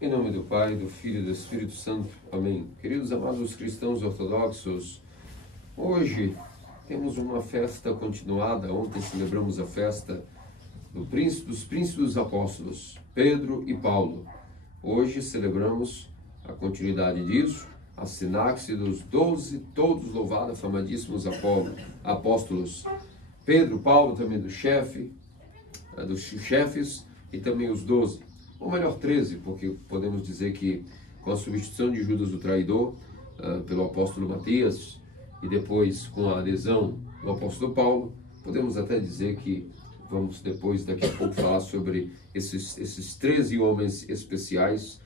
Em nome do Pai, do Filho e do Espírito Santo. Amém. Queridos amados cristãos ortodoxos, hoje temos uma festa continuada. Ontem celebramos a festa dos príncipes dos apóstolos, Pedro e Paulo. Hoje celebramos a continuidade disso, a sinaxe dos 12, todos louvados, afamadíssimos apóstolos. Pedro, Paulo, também dos chefes, e também os 12. Ou melhor, 13, porque podemos dizer que com a substituição de Judas o traidor pelo apóstolo Matias e depois com a adesão do apóstolo Paulo, podemos até dizer que vamos depois, daqui a pouco, falar sobre esses 13 homens especiais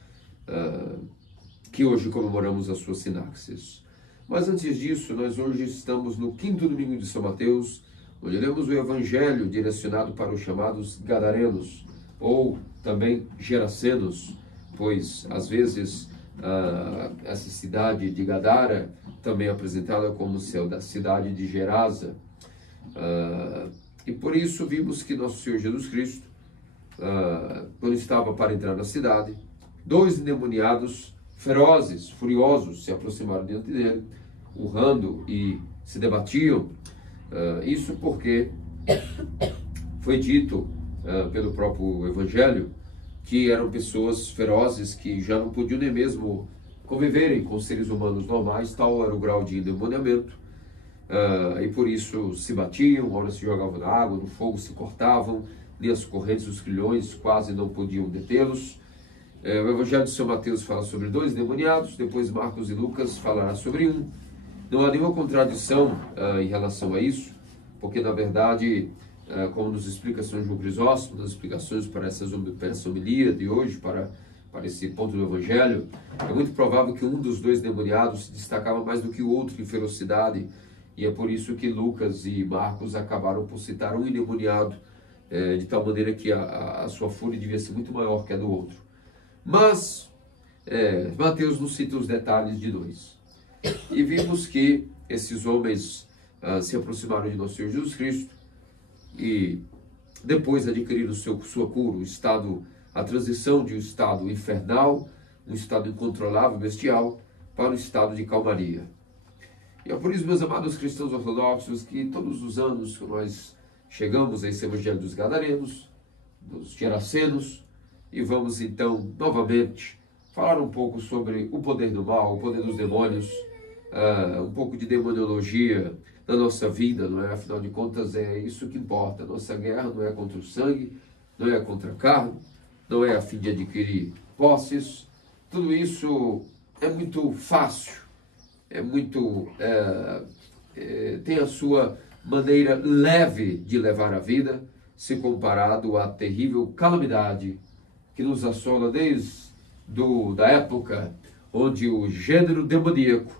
que hoje comemoramos as suas sinaxes. Mas antes disso, nós hoje estamos no 5º domingo de São Mateus, onde lemos o Evangelho direcionado para os chamados Gadarenos, ou também Gerasenos, pois às vezes essa cidade de Gadara também é apresentada como cidade de Gerasa. E por isso vimos que nosso Senhor Jesus Cristo, quando estava para entrar na cidade, 2 endemoniados ferozes, furiosos, se aproximaram diante dele, urrando e se debatiam. Isso porque foi dito pelo próprio Evangelho que eram pessoas ferozes que já não podiam nem mesmo conviverem com seres humanos normais, tal era o grau de endemoniamento, e por isso se batiam, ora se jogavam na água, no fogo se cortavam, nem as correntes dos grilhões quase não podiam detê-los. O Evangelho de São Mateus fala sobre 2 endemoniados, depois Marcos e Lucas falará sobre um. Não há nenhuma contradição em relação a isso, porque na verdade, como nos explica São João Crisóstomo, nas explicações para essa homilia de hoje, para esse ponto do Evangelho, é muito provável que um dos 2 endemoniados se destacava mais do que o outro em ferocidade, e é por isso que Lucas e Marcos acabaram por citar um endemoniado, de tal maneira que a sua fúria devia ser muito maior que a do outro. Mas Mateus nos cita os detalhes de 2. E vimos que esses homens se aproximaram de nosso Senhor Jesus Cristo e depois adquiriram sua cura, a transição de um estado infernal, um estado incontrolável, bestial, para um estado de calmaria. E é por isso, meus amados cristãos ortodoxos, que todos os anos que nós chegamos a esse Evangelho dos Gadarenos, dos Gerasenos, e vamos então novamente falar um pouco sobre o poder do mal, o poder dos demônios, um pouco de demoniologia na nossa vida, não é? Afinal de contas é isso que importa. Nossa guerra não é contra o sangue, não é contra a carne, não é a fim de adquirir posses. Tudo isso é muito fácil, tem a sua maneira leve de levar a vida, se comparado à terrível calamidade que nos assola desde da época onde o gênero demoníaco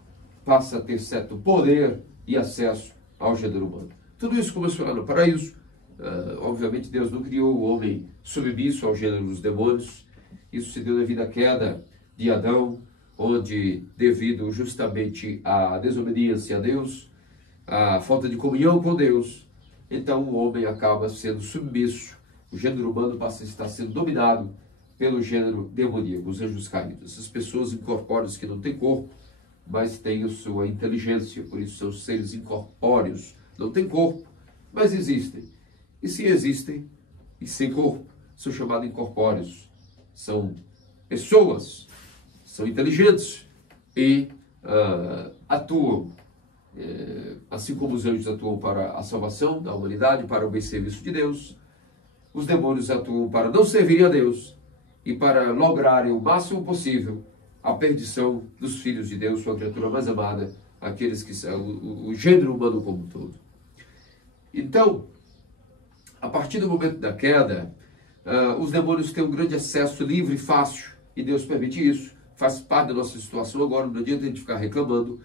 passa a ter certo poder e acesso ao gênero humano. Tudo isso começou lá no paraíso. Obviamente Deus não criou o homem submisso ao gênero dos demônios. Isso se deu devido à queda de Adão, onde, devido justamente à desobediência a Deus, à falta de comunhão com Deus, então o homem acaba sendo submisso. O gênero humano passa a estar sendo dominado pelo gênero demoníaco, os anjos caídos. Essas pessoas incorpóreas que não têm corpo, mas têm a sua inteligência, por isso são seres incorpóreos. Não têm corpo, mas existem. E se existem, e sem corpo, são chamados incorpóreos. São pessoas, são inteligentes e atuam, assim como os anjos atuam para a salvação da humanidade, para o bem serviço de Deus, os demônios atuam para não servirem a Deus e para lograrem o máximo possível a perdição dos filhos de Deus, sua criatura mais amada, aqueles que são o gênero humano como um todo. Então, a partir do momento da queda, os demônios têm um grande acesso livre e fácil, e Deus permite isso, faz parte da nossa situação agora, não adianta a gente ficar reclamando.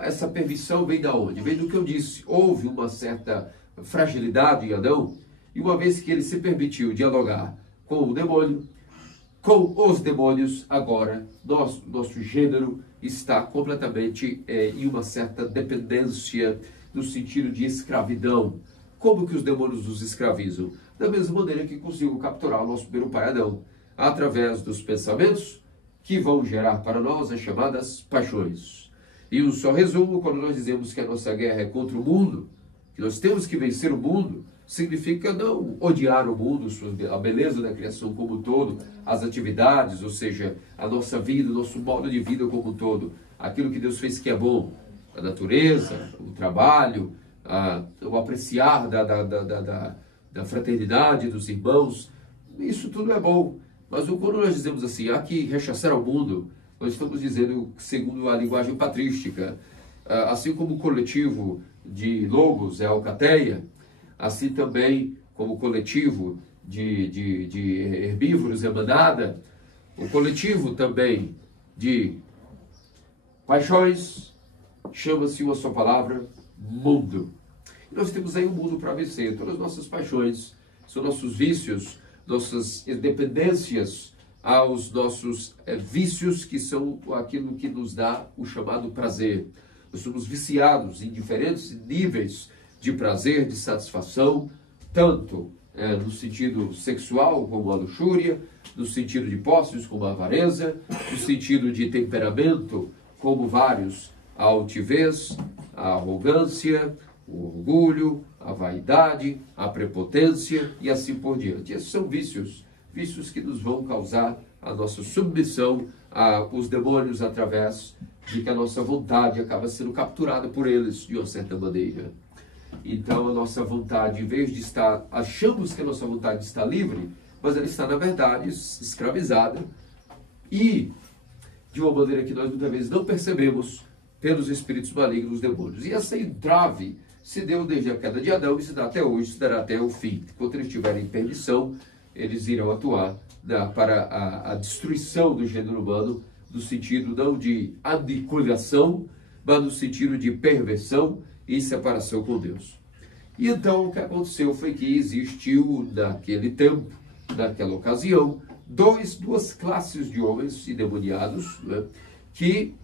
Essa permissão vem da onde? Vem do que eu disse, houve uma certa fragilidade em Adão, e uma vez que ele se permitiu dialogar com o demônio, com os demônios, agora nosso gênero está completamente em uma certa dependência no sentido de escravidão. Como que os demônios nos escravizam? Da mesma maneira que conseguiram capturar o nosso primeiro pai Adão. através dos pensamentos que vão gerar para nós as chamadas paixões. E um só resumo, quando nós dizemos que a nossa guerra é contra o mundo, que nós temos que vencer o mundo, significa não odiar o mundo, a beleza da criação como um todo, as atividades, ou seja, a nossa vida, o nosso modo de vida como um todo, aquilo que Deus fez que é bom, a natureza, o trabalho, o apreciar da fraternidade dos irmãos, isso tudo é bom. Mas quando nós dizemos assim, há que rechaçar ao mundo, nós estamos dizendo, segundo a linguagem patrística, assim como o coletivo de lobos é a alcateia, assim também como o coletivo de herbívoros é manada, o coletivo também de paixões chama-se uma só palavra, mundo. E nós temos aí um mundo para vencer, todas as nossas paixões, são nossos vícios, nossas dependências aos nossos vícios, que são aquilo que nos dá o chamado prazer. Nós somos viciados em diferentes níveis de prazer, de satisfação, tanto no sentido sexual, como a luxúria, no sentido de posses, como a avareza, no sentido de temperamento, como vários, a altivez, a arrogância, o orgulho, a vaidade, a prepotência e assim por diante. Esses são vícios, vícios que nos vão causar a nossa submissão aos demônios através de que a nossa vontade acaba sendo capturada por eles de uma certa maneira. Então a nossa vontade, em vez de estar, achamos que a nossa vontade está livre, mas ela está na verdade escravizada e de uma maneira que nós muitas vezes não percebemos pelos espíritos malignos, os demônios. E essa entrave se deu desde a queda de Adão e se dá até hoje, se dará até o fim. Enquanto eles estiverem em perdição, eles irão atuar para a destruição do gênero humano, no sentido não de aniquilação, mas no sentido de perversão e separação com Deus. E então o que aconteceu foi que existiu naquele tempo, naquela ocasião, duas classes de homens endemoniados, né, que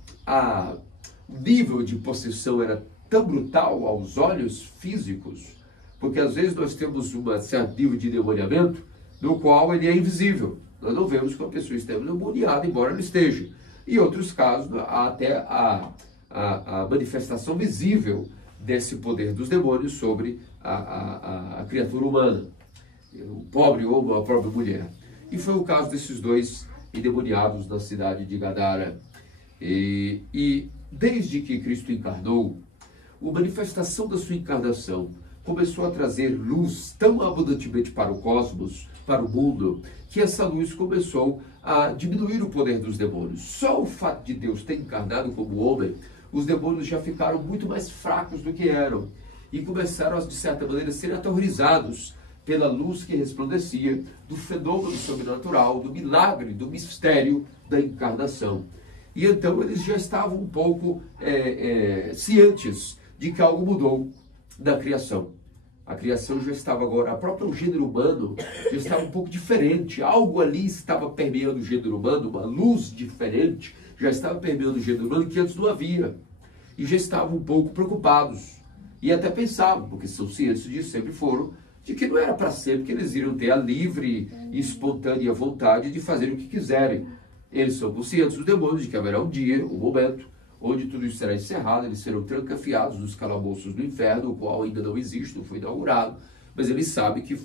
o nível de possessão era tão brutal aos olhos físicos, porque às vezes nós temos um certo nível de endemoniamento no qual ele é invisível. Nós não vemos que uma pessoa esteja endemoniada, embora ela esteja. Em outros casos, há até a manifestação visível desse poder dos demônios sobre a criatura humana, o pobre homem ou a própria mulher. E foi o caso desses dois endemoniados na cidade de Gadara. E desde que Cristo encarnou, a manifestação da sua encarnação começou a trazer luz tão abundantemente para o cosmos, para o mundo, que essa luz começou a diminuir o poder dos demônios. Só o fato de Deus ter encarnado como homem, os demônios já ficaram muito mais fracos do que eram e começaram, de certa maneira, a ser aterrorizados pela luz que resplandecia do fenômeno sobrenatural, do milagre, do mistério da encarnação. E então eles já estavam um pouco cientes de que algo mudou da criação. A criação já estava agora, a própria gênero humano já estava um pouco diferente. Algo ali estava permeando o gênero humano, uma luz diferente já estava permeando o gênero humano que antes não havia. E já estavam um pouco preocupados. E até pensavam, porque são cientes disso, sempre foram, de que não era para sempre que eles iriam ter a livre e espontânea vontade de fazer o que quiserem. Eles são conscientes dos demônios de que haverá um dia, um momento, onde tudo isso será encerrado, eles serão trancafiados nos calabouços do inferno, o qual ainda não existe, não foi inaugurado, mas eles sabem que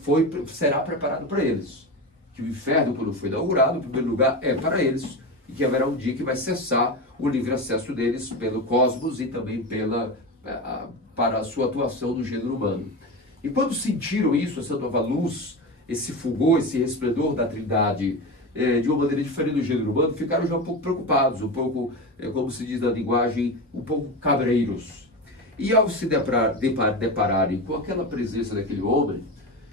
será preparado para eles. Que o inferno, quando foi inaugurado, em primeiro lugar, é para eles, e que haverá um dia que vai cessar o livre acesso deles pelo cosmos e também para a sua atuação no gênero humano. E quando sentiram isso, essa nova luz, esse fulgor, esse resplendor da Trindade, de uma maneira diferente do gênero humano, ficaram já um pouco preocupados, um pouco, como se diz na linguagem, um pouco cabreiros. E ao se depararem com aquela presença daquele homem,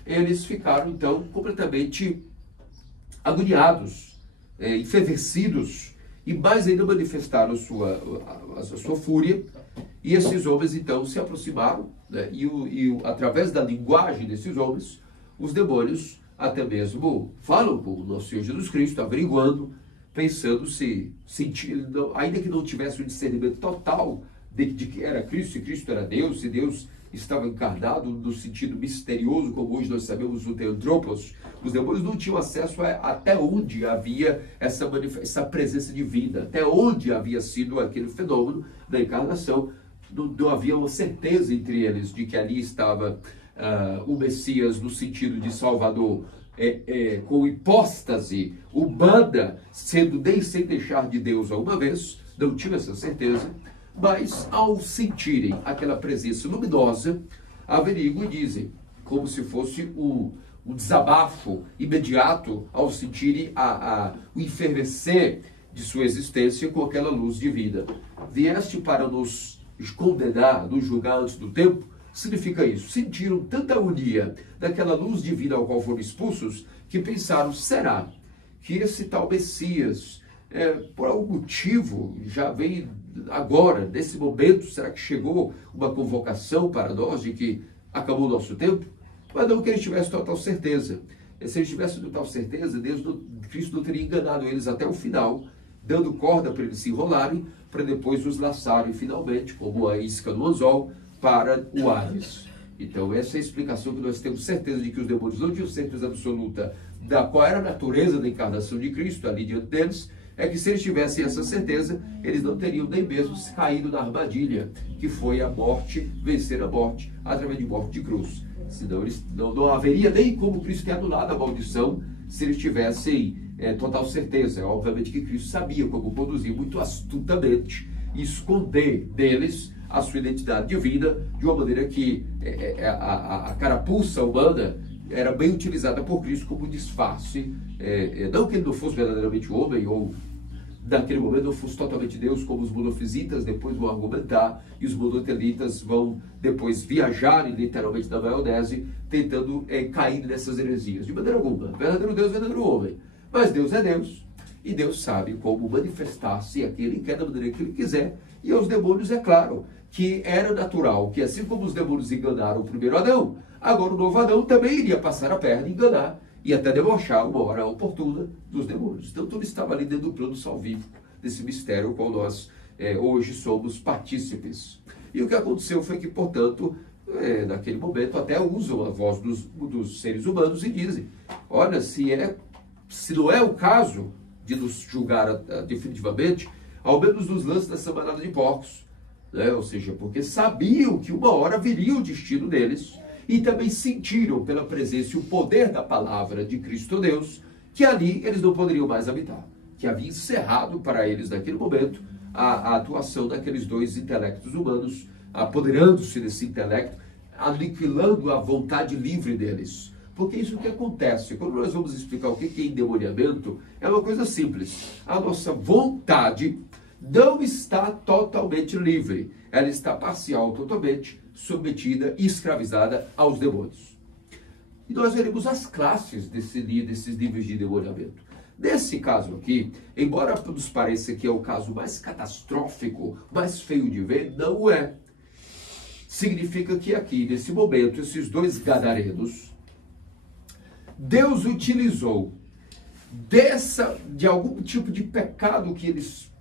eles ficaram então completamente agoniados, enfervescidos, e mais ainda manifestaram a sua fúria. E esses homens então se aproximaram, né, e através da linguagem desses homens, os demônios até mesmo falam com o nosso Senhor Jesus Cristo, averiguando, pensando ainda que não tivesse um discernimento total de que era Cristo, e Cristo era Deus, e Deus estava encarnado no sentido misterioso, como hoje nós sabemos o Theanthropos, os demônios não tinham acesso até onde havia essa presença divina, até onde havia sido aquele fenômeno da encarnação. Não havia uma certeza entre eles de que ali estava o Messias no sentido de Salvador, com hipóstase humana, sem deixar de Deus alguma vez. Não tinha essa certeza, mas ao sentirem aquela presença luminosa, averiguam e dizem, como se fosse um desabafo imediato, ao sentirem o enfervecer de sua existência com aquela luz divina. Vieste para nos condenar, nos julgar antes do tempo? Significa isso. Sentiram tanta agonia daquela luz divina ao qual foram expulsos, que pensaram, será que esse tal Messias, por algum motivo, já vem agora, nesse momento, será que chegou uma convocação para nós de que acabou o nosso tempo? Mas não que eles tivessem total certeza. Se eles tivessem total certeza, Cristo não teria enganado eles até o final, dando corda para eles se enrolarem, para depois os laçarem finalmente, como a isca no anzol, para o Hades. Então essa é a explicação que nós temos certeza de que os demônios não tinham certeza absoluta da qual era a natureza da encarnação de Cristo ali diante deles, é que se eles tivessem essa certeza, eles não teriam nem mesmo caído na armadilha, que foi a morte, vencer a morte, através de morte de cruz. Senão eles não haveria nem como Cristo ter anulado a maldição, se eles tivessem total certeza. Obviamente que Cristo sabia como conduzir muito astutamente e esconder deles a sua identidade divina, de uma maneira que a carapuça humana era bem utilizada por Cristo como disfarce, não que ele não fosse verdadeiramente homem, ou naquele momento não fosse totalmente Deus, como os monofisitas depois vão argumentar, e os monotelitas vão depois viajar literalmente na maionese, tentando cair nessas heresias. De maneira alguma, verdadeiro Deus, verdadeiro homem. Mas Deus é Deus, e Deus sabe como manifestar-se a quem Ele quer, da maneira que Ele quiser. E aos demônios, é claro, que era natural que assim como os demônios enganaram o primeiro Adão, agora o novo Adão também iria passar a perna e enganar, e até debochar uma hora oportuna dos demônios. Então tudo estava ali dentro do plano salvífico, desse mistério qual nós hoje somos partícipes. E o que aconteceu foi que, portanto, naquele momento até usam a voz dos seres humanos e dizem, olha, se não é o caso de nos julgar definitivamente, ao menos nos lance dessa manada de porcos. Ou seja, porque sabiam que uma hora viria o destino deles, e também sentiram pela presença e o poder da palavra de Cristo Deus, que ali eles não poderiam mais habitar, que havia encerrado para eles naquele momento a atuação daqueles dois intelectos humanos, apoderando-se desse intelecto, aniquilando a vontade livre deles. Porque isso que acontece, quando nós vamos explicar o que é endemoniamento, é uma coisa simples. A nossa vontade não está totalmente livre, ela está parcial, totalmente submetida e escravizada aos demônios. E nós veremos as classes desses níveis de endemoniamento. Nesse caso aqui, embora nos pareça que é o caso mais catastrófico, mais feio de ver, não é. Significa que aqui, nesse momento, esses dois gadarenos, Deus utilizou de algum tipo de pecado que eles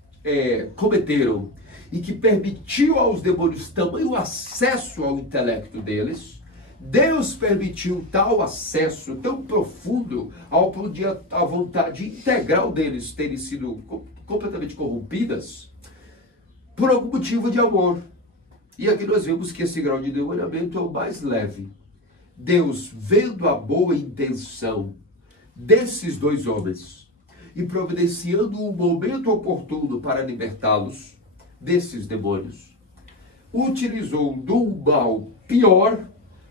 cometeram e que permitiu aos demônios tamanho acesso ao intelecto deles. Deus permitiu tal acesso tão profundo ao ponto de a vontade integral deles terem sido completamente corrompidas por algum motivo de amor. E aqui nós vemos que esse grau de endemoniamento é o mais leve. Deus, vendo a boa intenção desses dois homens e providenciando um momento oportuno para libertá-los desses demônios, utilizou do mal pior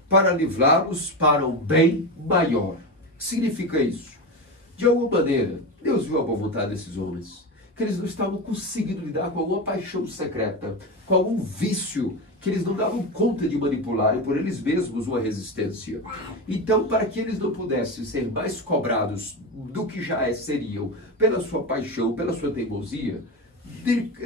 para livrá-los para um bem maior. O que significa isso? De alguma maneira, Deus viu a boa vontade desses homens, que eles não estavam conseguindo lidar com alguma paixão secreta, com algum vício que eles não davam conta de manipular e por eles mesmos uma resistência. Então, para que eles não pudessem ser mais cobrados do que já seriam pela sua paixão, pela sua teimosia,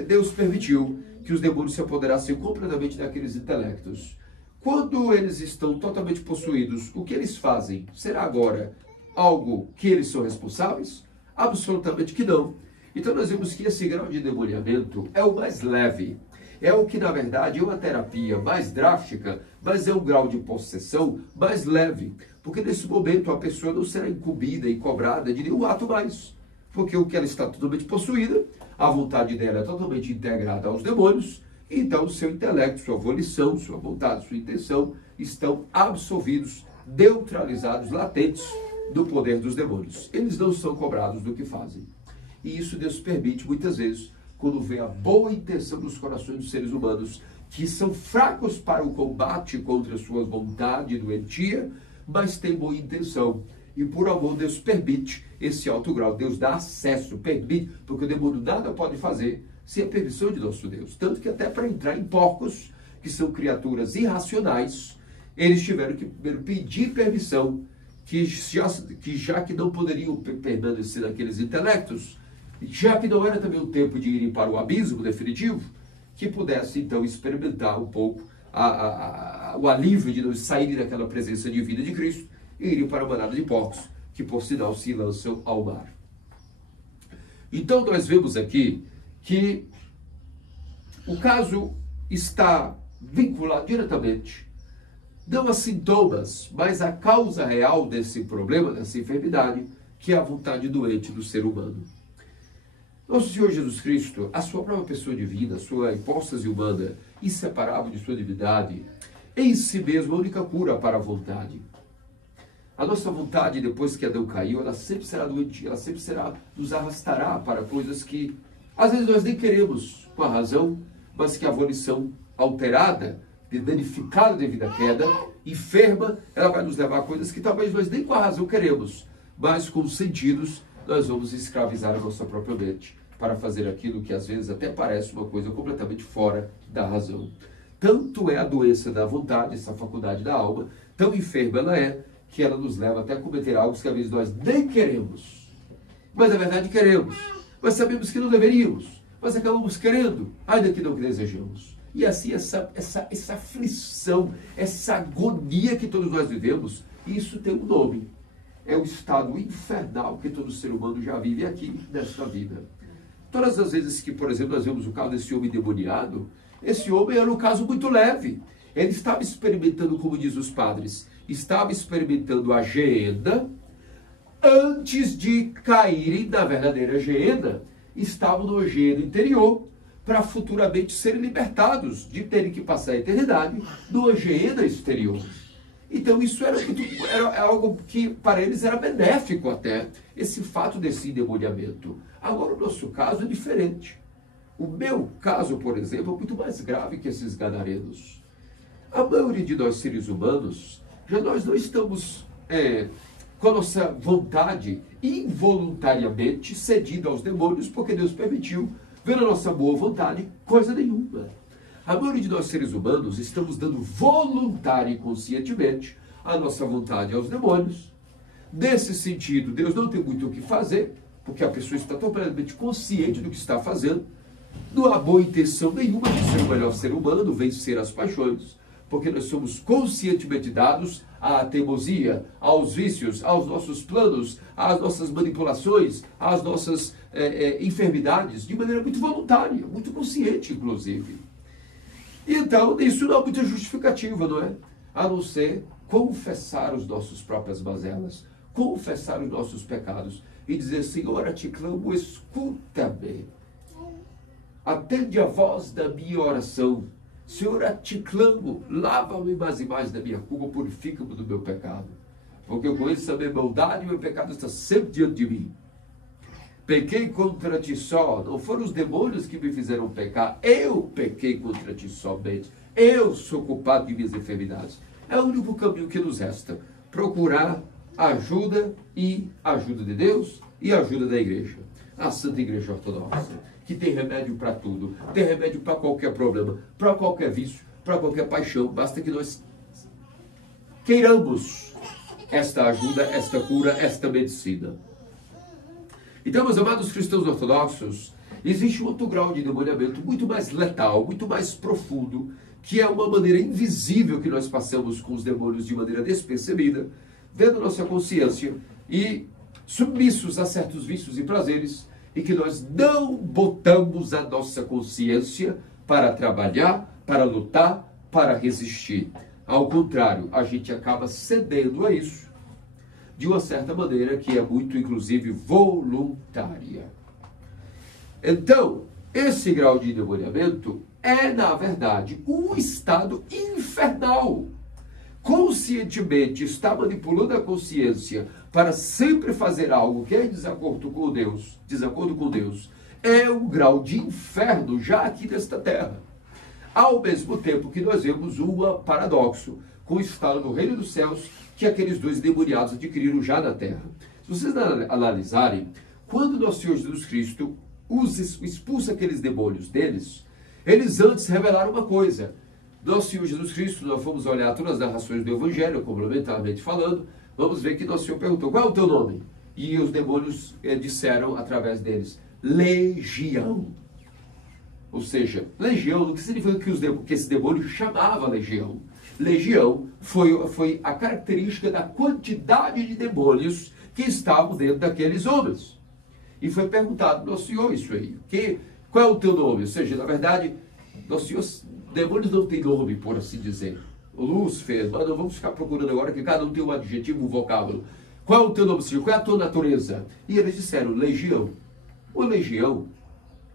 Deus permitiu que os demônios se apoderassem completamente daqueles intelectos. Quando eles estão totalmente possuídos, o que eles fazem? Será agora algo que eles são responsáveis? Absolutamente que não. Então nós vemos que esse grau de endemoniamento é o mais leve. É o que, na verdade, é uma terapia mais drástica, mas é um grau de possessão mais leve. Porque nesse momento a pessoa não será incumbida e cobrada de nenhum ato mais. Porque o que ela está totalmente possuída, a vontade dela é totalmente integrada aos demônios, então o seu intelecto, sua volição, sua vontade, sua intenção estão absolvidos, neutralizados, latentes do poder dos demônios. Eles não são cobrados do que fazem. E isso Deus permite muitas vezes, quando vê a boa intenção dos corações dos seres humanos, que são fracos para o combate contra a sua vontade doentia, mas têm boa intenção. E por amor Deus permite esse alto grau. Deus dá acesso, permite, porque o demônio nada pode fazer sem a permissão de nosso Deus. Tanto que até para entrar em porcos, que são criaturas irracionais, eles tiveram que primeiro pedir permissão, que já que não poderiam permanecer naqueles intelectos, já que não era também o tempo de irem para o abismo definitivo, que pudesse então experimentar um pouco o alívio de não saírem daquela presença divina de Cristo e irem para a manada de porcos, que por sinal se lançam ao mar. Então nós vemos aqui que o caso está vinculado diretamente não a sintomas, mas a causa real desse problema, dessa enfermidade, que é a vontade doente do ser humano. Nosso Senhor Jesus Cristo, a sua própria pessoa divina, a sua hipóstase humana, inseparável de sua divindade, é em si mesmo a única cura para a vontade. A nossa vontade, depois que Adão caiu, ela sempre será doente, ela sempre nos arrastará para coisas que, às vezes, nós nem queremos, com a razão, mas que a volição alterada, danificada devido à queda, enferma, ela vai nos levar a coisas que talvez nós nem com a razão queremos, mas com os sentidos nós vamos escravizar a nossa própria mente para fazer aquilo que às vezes até parece uma coisa completamente fora da razão. Tanto é a doença da vontade, essa faculdade da alma, tão enferma ela é, que ela nos leva até a cometer algo que às vezes nós nem queremos. Mas na verdade queremos, mas sabemos que não deveríamos, mas acabamos querendo, ainda que não desejamos. E assim essa aflição, essa agonia que todos nós vivemos, isso tem um nome. É o estado infernal que todo ser humano já vive aqui nesta vida. Todas as vezes que, por exemplo, nós vemos o caso desse homem endemoniado, esse homem era um caso muito leve. Ele estava experimentando, como diz os padres, estava experimentando a geena antes de caírem na verdadeira geena. Estavam no geena interior, para futuramente serem libertados, de terem que passar a eternidade numa geena exterior. Então isso era algo que para eles era benéfico até, esse fato desse endemoniamento. Agora o nosso caso é diferente. O meu caso, por exemplo, é muito mais grave que esses gadarenos. A maioria de nós seres humanos, nós não estamos com a nossa vontade involuntariamente cedida aos demônios, porque Deus permitiu, pela nossa boa vontade, coisa nenhuma. A maioria de nós seres humanos estamos dando voluntária e conscientemente a nossa vontade aos demônios. Nesse sentido, Deus não tem muito o que fazer, porque a pessoa está totalmente consciente do que está fazendo. Não há boa intenção nenhuma de ser o melhor ser humano, vencer as paixões, porque nós somos conscientemente dados à teimosia, aos vícios, aos nossos planos, às nossas manipulações, às nossas enfermidades, de maneira muito voluntária, muito consciente, inclusive. Então, isso não há muita justificativa, não é? A não ser confessar as nossas próprias mazelas, confessar os nossos pecados e dizer: Senhor, a ti clamo, escuta-me. Atende a voz da minha oração. Senhor, a ti clamo, lava-me mais e mais da minha culpa, purifica-me do meu pecado. Porque eu conheço a minha maldade e o meu pecado está sempre diante de mim. Pequei contra ti só, não foram os demônios que me fizeram pecar, eu pequei contra ti somente, eu sou culpado de minhas enfermidades. É o único caminho que nos resta, procurar ajuda e ajuda de Deus e ajuda da igreja, a Santa Igreja Ortodoxa, que tem remédio para tudo, tem remédio para qualquer problema, para qualquer vício, para qualquer paixão, basta que nós queiramos esta ajuda, esta cura, esta medicina. Então, meus amados cristãos ortodoxos, existe um outro grau de endemoniamento muito mais letal, muito mais profundo, que é uma maneira invisível que nós passamos com os demônios de maneira despercebida, dentro da nossa consciência e submissos a certos vícios e prazeres, e que nós não botamos a nossa consciência para trabalhar, para lutar, para resistir. Ao contrário, a gente acaba cedendo a isso, de uma certa maneira que é muito, inclusive, voluntária. Então, esse grau de endemoniamento é, na verdade, um estado infernal. Conscientemente está manipulando a consciência para sempre fazer algo que é em desacordo com Deus, é um grau de inferno já aqui nesta terra. Ao mesmo tempo que nós vemos um paradoxo com o estado do reino dos céus que aqueles dois endemoniados adquiriram já na terra. Se vocês analisarem, quando nosso Senhor Jesus Cristo expulsa aqueles demônios deles, eles antes revelaram uma coisa. Nosso Senhor Jesus Cristo, nós fomos olhar todas as narrações do Evangelho, complementarmente falando, vamos ver que nosso Senhor perguntou, qual é o teu nome? E os demônios disseram através deles, Legião. Ou seja, legião, o que significa que esse demônio chamava legião? Legião foi a característica da quantidade de demônios que estavam dentro daqueles homens. E foi perguntado, nosso Senhor, isso aí, qual é o teu nome? Ou seja, na verdade, nosso Senhor, demônios não têm nome, por assim dizer. O Lúcifer, mas não vamos ficar procurando agora, que cada um tem um adjetivo, um vocábulo. Qual é o teu nome, Senhor? Qual é a tua natureza? E eles disseram, legião. Uma legião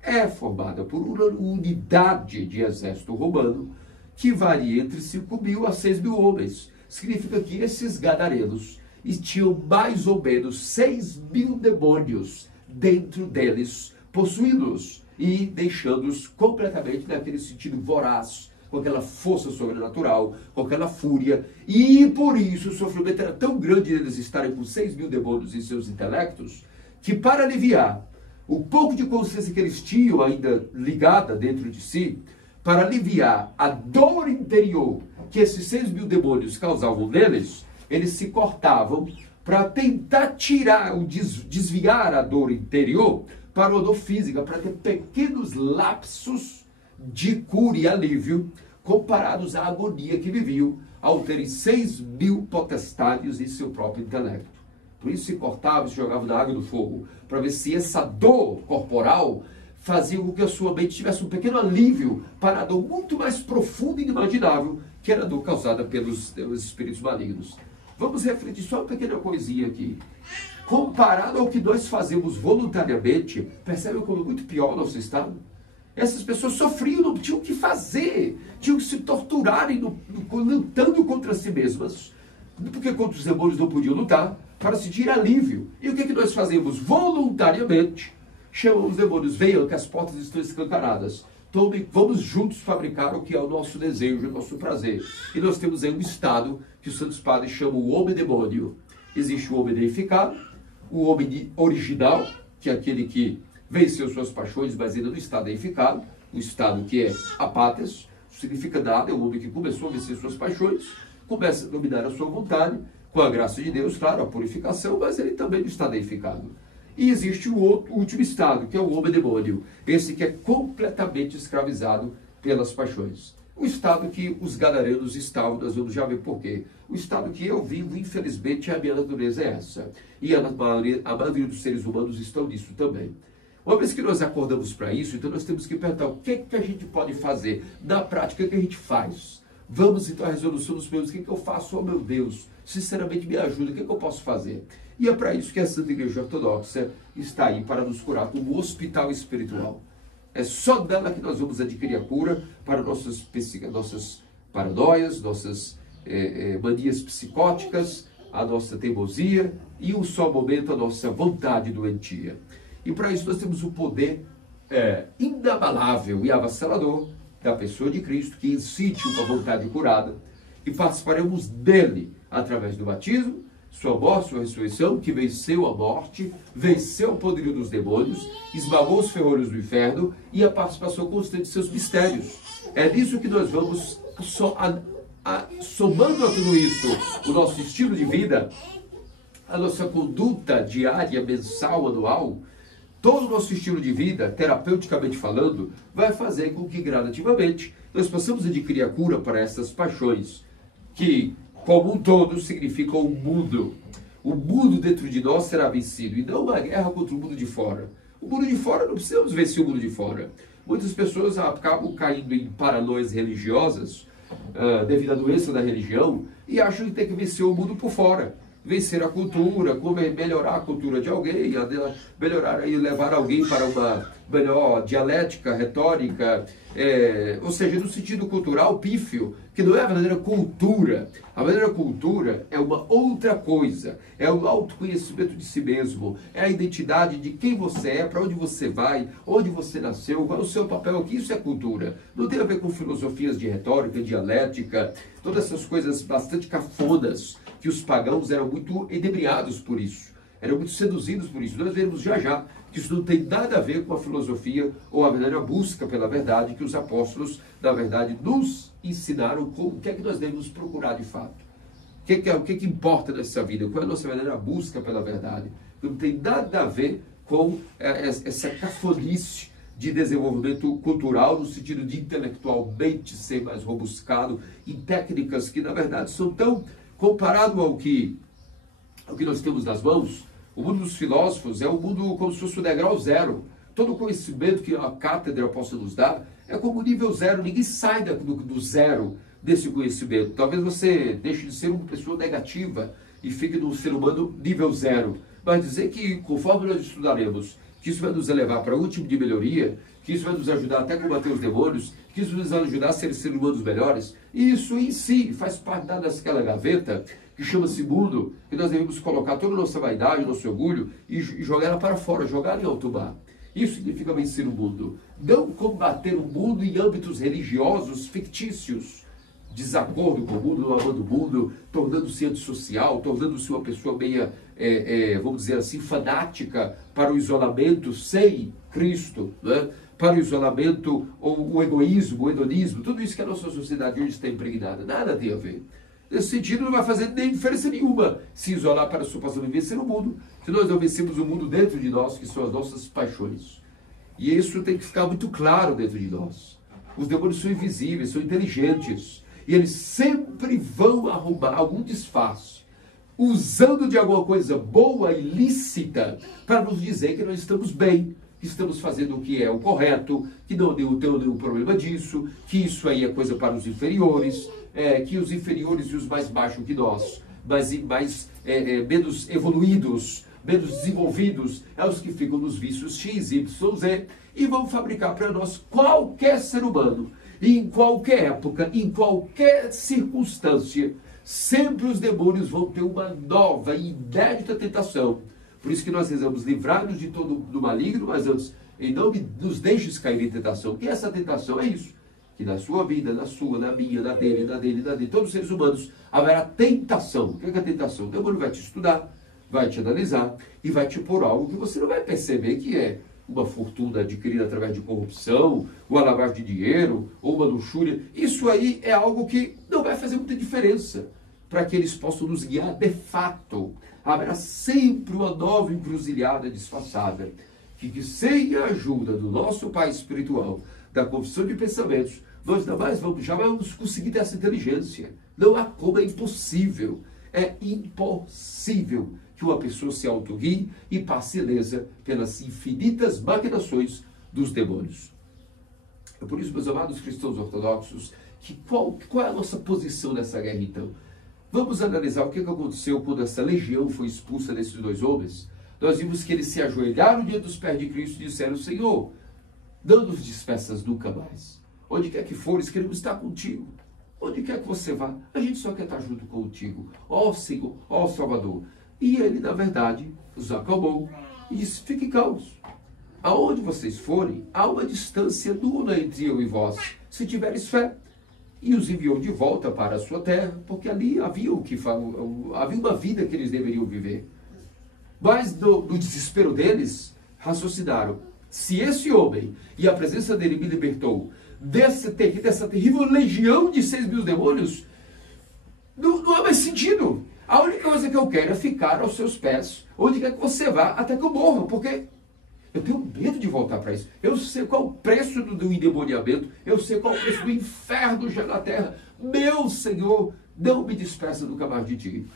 é formada por uma unidade de exército romano que varia entre 5.000 a 6.000 homens. Significa que esses gadarenos tinham mais ou menos 6.000 demônios dentro deles, possuindo-os e deixando-os completamente naquele sentido voraz, com aquela força sobrenatural, com aquela fúria. E por isso o sofrimento era tão grande deles estarem com 6.000 demônios em seus intelectos, que para aliviar o pouco de consciência que eles tinham ainda ligada dentro de si, para aliviar a dor interior que esses 6.000 demônios causavam neles, eles se cortavam para tentar tirar, desviar a dor interior para uma dor física, para ter pequenos lapsos de cura e alívio comparados à agonia que viviam ao terem 6.000 potestades em seu próprio intelecto. Por isso se cortava e se jogava na água do fogo, para ver se essa dor corporal fazia com que a sua mente tivesse um pequeno alívio para a dor muito mais profunda e inimaginável, que era a dor causada pelos espíritos malignos. Vamos refletir só uma pequena coisinha aqui. Comparado ao que nós fazemos voluntariamente, percebem como é muito pior o nosso estado? Essas pessoas sofriam, não tinham o que fazer, tinham que se torturarem lutando contra si mesmas, porque contra os demônios não podiam lutar, para sentir alívio. E o que é que nós fazemos? Voluntariamente, chamamos os demônios, venham que as portas estão escancaradas. Vamos juntos fabricar o que é o nosso desejo, o nosso prazer. E nós temos aí um estado que os santos padres chamam o homem demônio. Existe o homem deificado, o homem original, que é aquele que venceu suas paixões, mas ainda não está deificado, o estado que é apátes, não significa nada, é o homem que começou a vencer suas paixões, começa a dominar a sua vontade, com a graça de Deus, claro, a purificação, mas ele também não está deificado. E existe o último estado, que é o homem demônio, esse que é completamente escravizado pelas paixões. O estado que os gadarenos estavam, nós vamos já ver por quê. O estado que eu vivo, infelizmente, a minha natureza é essa. E a maioria dos seres humanos estão nisso também. Uma vez que nós acordamos para isso, então nós temos que perguntar o que é que a gente pode fazer. Na prática, o que a gente faz? Vamos então à resolução dos problemas. O que é que eu faço? Oh meu Deus, sinceramente me ajuda, o que é que eu posso fazer? E é para isso que a Santa Igreja Ortodoxa está aí para nos curar como hospital espiritual. É só dela que nós vamos adquirir a cura para nossas paranoias, nossas manias psicóticas, a nossa teimosia e, um só momento, a nossa vontade doentia. E para isso nós temos o poder inabalável e avassalador da pessoa de Cristo, que incite uma vontade curada, e participaremos dele através do batismo, sua morte, sua ressurreição, que venceu a morte, venceu o poderio dos demônios, esmagou os ferrolhos do inferno e a participação constante de seus mistérios. É nisso que nós vamos, somando a tudo isso, o nosso estilo de vida, a nossa conduta diária, mensal, anual, todo o nosso estilo de vida, terapeuticamente falando, vai fazer com que gradativamente nós possamos adquirir a cura para essas paixões, que, como um todo, significam o mundo. O mundo dentro de nós será vencido, e não uma guerra contra o mundo de fora. O mundo de fora, não precisamos vencer o mundo de fora. Muitas pessoas acabam caindo em paranoias religiosas devido à doença da religião e acham que tem que vencer o mundo por fora. Vencer a cultura, como melhorar a cultura de alguém, melhorar e levar alguém para uma melhor dialética, retórica, ou seja, no sentido cultural pífio, que não é a verdadeira cultura. A verdadeira cultura é uma outra coisa, é o autoconhecimento de si mesmo, é a identidade de quem você é, para onde você vai, onde você nasceu, qual é o seu papel aqui, isso é cultura. Não tem a ver com filosofias de retórica, dialética, todas essas coisas bastante cafonas, que os pagãos eram muito enebriados por isso, eram muito seduzidos por isso. Nós veremos já já que isso não tem nada a ver com a filosofia ou a verdadeira busca pela verdade que os apóstolos, na verdade, nos ensinaram o que é que nós devemos procurar de fato. O que importa nessa vida? Qual é a nossa verdadeira busca pela verdade? Não tem nada a ver com essa cafonice de desenvolvimento cultural, no sentido de intelectualmente ser mais robustado, em técnicas que, na verdade, são tão... Comparado ao que nós temos nas mãos, o mundo dos filósofos é um mundo como se fosse o degrau zero. Todo o conhecimento que a cátedra possa nos dar é como o nível zero. Ninguém sai do zero desse conhecimento. Talvez você deixe de ser uma pessoa negativa e fique no ser humano nível zero. Mas dizer que, conforme nós estudaremos, que isso vai nos elevar para um tipo de melhoria, que isso vai nos ajudar até a combater os demônios, que isso vai nos ajudar a ser seres humanos melhores, e isso em si faz parte daquela gaveta que chama-se mundo, que nós devemos colocar toda a nossa vaidade, nosso orgulho, e jogar ela para fora, jogar em alto mar. Isso significa vencer o mundo. Não combater o mundo em âmbitos religiosos fictícios, desacordo com o mundo, não amando o mundo, tornando-se antissocial, tornando-se uma pessoa meia, vamos dizer assim, fanática para o isolamento sem Cristo, né? Para o isolamento, ou o egoísmo, o hedonismo, tudo isso que a nossa sociedade hoje está impregnada. Nada tem a ver. Nesse sentido, não vai fazer nem diferença nenhuma se isolar para supostamente vencer o mundo, se nós não vencemos o mundo dentro de nós, que são as nossas paixões. E isso tem que ficar muito claro dentro de nós. Os demônios são invisíveis, são inteligentes, e eles sempre vão arrumar algum disfarce, usando de alguma coisa boa e lícita, para nos dizer que nós estamos bem, que estamos fazendo o que é o correto, que não tem nenhum problema disso, que isso aí é coisa para os inferiores, que os inferiores e os mais baixos que nós, menos evoluídos, menos desenvolvidos, é os que ficam nos vícios X, Y, Z, e vão fabricar para nós qualquer ser humano, em qualquer época, em qualquer circunstância, sempre os demônios vão ter uma nova e inédita tentação. Por isso que nós rezamos livrar-nos de todo do maligno, mas antes, em não nos deixes cair em tentação. E essa tentação é isso, que na sua vida, na sua, na minha, na dele, todos os seres humanos, haverá tentação. O que é a tentação? O demônio vai te estudar, vai te analisar e vai te pôr algo que você não vai perceber que é uma fortuna adquirida através de corrupção, uma lavagem de dinheiro, ou uma luxúria. Isso aí é algo que não vai fazer muita diferença para que eles possam nos guiar de fato. Haverá sempre uma nova encruzilhada disfarçada, que sem a ajuda do nosso Pai espiritual, da confissão de pensamentos, nós já vamos conseguir ter essa inteligência. Não há como, é impossível. É impossível que uma pessoa se auto-guie e passe ilesa pelas infinitas maquinações dos demônios. É por isso, meus amados cristãos ortodoxos, que qual é a nossa posição nessa guerra, então? Vamos analisar o que aconteceu quando essa legião foi expulsa desses dois homens. Nós vimos que eles se ajoelharam diante dos pés de Cristo e disseram: Senhor, não nos despeças nunca mais. Onde quer que fores, queremos estar contigo. Onde quer que você vá, a gente só quer estar junto contigo. Ó Senhor, ó Salvador. E ele, na verdade, os acalmou e disse: fiquem calmos. Aonde vocês forem, há uma distância nula entre eu e vós, se tiveres fé. E os enviou de volta para a sua terra, porque ali havia uma vida que eles deveriam viver. Mas no desespero deles, raciocinaram: se esse homem e a presença dele me libertou dessa terrível legião de 6.000 demônios, não há mais sentido. A única coisa que eu quero é ficar aos seus pés, onde quer que você vá, até que eu morra, porque eu tenho medo de voltar para isso. Eu sei qual o preço do endemoniamento, eu sei qual o preço do inferno já na terra. Meu Senhor, não me despeça nunca mais de ti.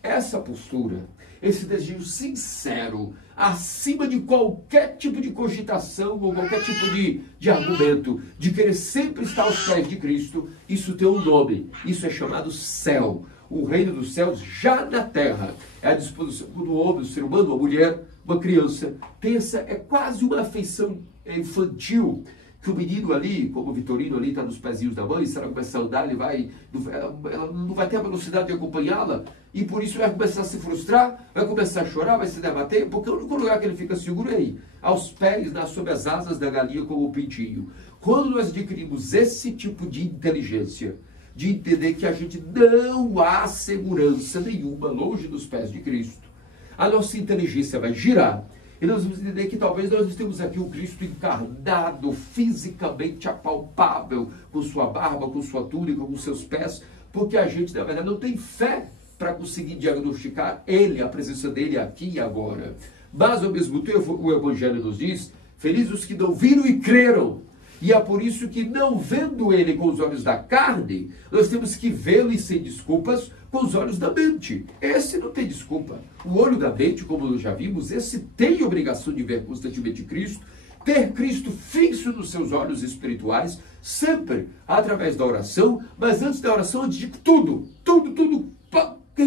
Essa postura, esse desejo sincero, acima de qualquer tipo de cogitação ou qualquer tipo de argumento, de querer sempre estar aos pés de Cristo, isso tem um nome, isso é chamado céu. O reino dos céus já na terra é a disposição do homem, do ser humano, uma mulher, uma criança. Pensa, é quase uma afeição infantil, que o menino ali, como o Vitorino ali, está nos pezinhos da mãe, se ela começar a andar, ela não vai ter a velocidade de acompanhá-la, e por isso vai começar a se frustrar, vai começar a chorar, vai se debater, porque o único lugar que ele fica seguro é aí, aos pés, sob as asas da galinha como o pintinho. Quando nós adquirimos esse tipo de inteligência, de entender que a gente não há segurança nenhuma longe dos pés de Cristo, a nossa inteligência vai girar, e nós vamos entender que talvez nós temos aqui o Cristo encarnado, fisicamente apalpável, com sua barba, com sua túnica, com seus pés, porque a gente, na verdade, não tem fé para conseguir diagnosticar Ele, a presença dEle aqui e agora. Mas, ao mesmo tempo, o Evangelho nos diz, felizes os que não viram e creram. E é por isso que, não vendo Ele com os olhos da carne, nós temos que vê-lo, e sem desculpas, com os olhos da mente. Esse não tem desculpa. O olho da mente, como nós já vimos, esse tem obrigação de ver constantemente Cristo, ter Cristo fixo nos seus olhos espirituais, sempre através da oração, mas antes da oração, antes de tudo,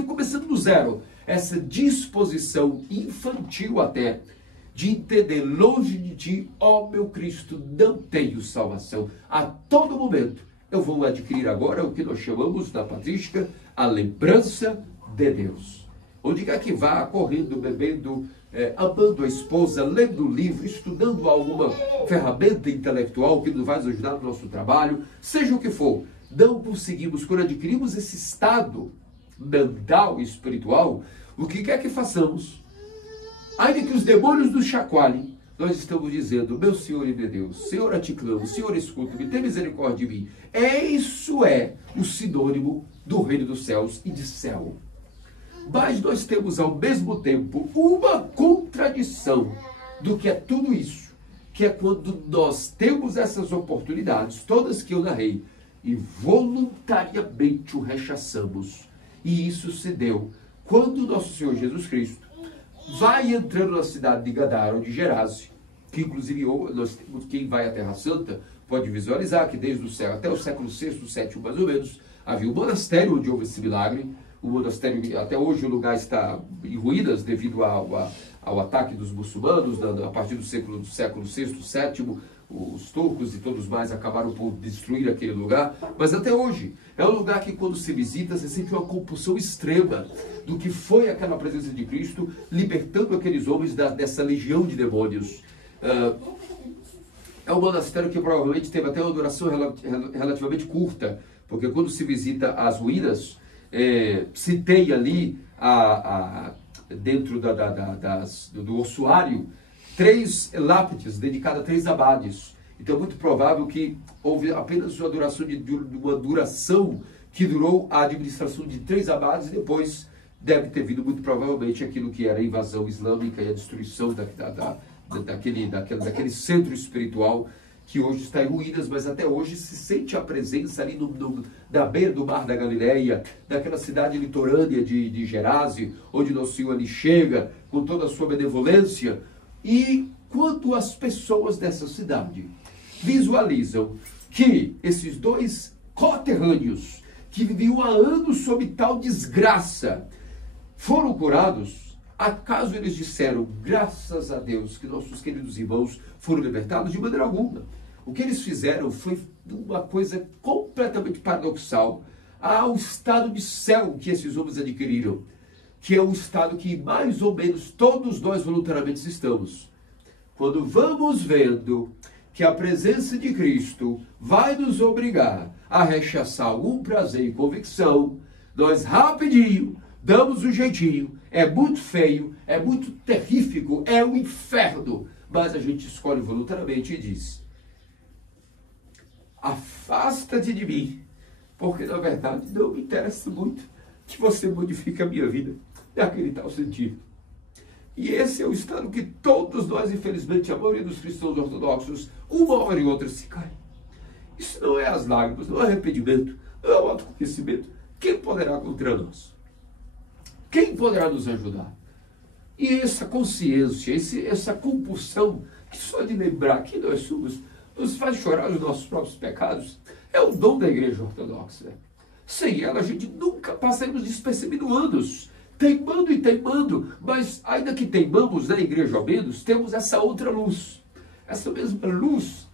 começando do zero. Essa disposição infantil até, de entender longe de ti, ó meu Cristo, não tenho salvação. A todo momento eu vou adquirir agora o que nós chamamos na patrística a lembrança de Deus. Onde quer que vá, correndo, bebendo, amando a esposa, lendo um livro, estudando alguma ferramenta intelectual que nos vai ajudar no nosso trabalho, seja o que for, não conseguimos, quando adquirimos esse estado mental e espiritual, o que quer que façamos, ainda que os demônios nos chacoalhem, nós estamos dizendo, meu Senhor e meu Deus, Senhor, a ti clamo, Senhor, escuta-me, tem misericórdia de mim. Isso é o sinônimo do reino dos céus e de céu. Mas nós temos ao mesmo tempo uma contradição do que é tudo isso, que é quando nós temos essas oportunidades, todas que eu narrei, e voluntariamente o rechaçamos. E isso se deu quando nosso Senhor Jesus Cristo vai entrando na cidade de Gadara, ou de Gerase, que inclusive nós temos, quem vai à Terra Santa pode visualizar que desde o céu até o século VI, VII mais ou menos, havia um monastério onde houve esse milagre. O monastério, até hoje o lugar está em ruínas devido ao ataque dos muçulmanos, a partir do século VI, VII, os turcos e todos mais acabaram por destruir aquele lugar, mas até hoje é um lugar que quando se visita você sente uma compulsão extrema do que foi aquela presença de Cristo libertando aqueles homens dessa legião de demônios. É um monastério que provavelmente teve até uma duração relativamente curta, porque quando se visita as ruínas, se tem ali dentro do ossuário 3 lápides dedicadas a 3 abades. Então é muito provável que houve apenas uma duração que durou a administração de 3 abades, e depois deve ter vindo muito provavelmente aquilo que era a invasão islâmica e a destruição daquele centro espiritual que hoje está em ruínas, mas até hoje se sente a presença ali na beira do Mar da Galileia, daquela cidade litorânea de Gerase, onde Nosso Senhor ali chega com toda a sua benevolência. E quando as pessoas dessa cidade visualizam que esses 2 coterrâneos, que viviam há anos sob tal desgraça, foram curados, acaso eles disseram, graças a Deus que nossos queridos irmãos foram libertados? De maneira alguma. O que eles fizeram foi uma coisa completamente paradoxal ao estado de céu que esses homens adquiriram, que é um estado que mais ou menos todos nós voluntariamente estamos. Quando vamos vendo que a presença de Cristo vai nos obrigar a rechaçar algum prazer e convicção, nós rapidinho damos um jeitinho, é muito feio, é muito terrífico, é um inferno, mas a gente escolhe voluntariamente e diz, afasta-te de mim, porque na verdade não me interessa muito que você modifique a minha vida naquele tal sentido. E esse é o estado que todos nós, infelizmente, a maioria dos cristãos ortodoxos, uma hora e outra se cai. Isso não é as lágrimas, não é arrependimento, não é o autoconhecimento. Quem poderá contra nós? Quem poderá nos ajudar? E essa consciência, essa compulsão, que só de lembrar que nós somos, nos faz chorar os nossos próprios pecados, é o dom da Igreja Ortodoxa. Sem ela, a gente nunca passaremos despercebido anos, teimando e teimando, mas ainda que teimamos na igreja ao menos, temos essa outra luz. Essa mesma luz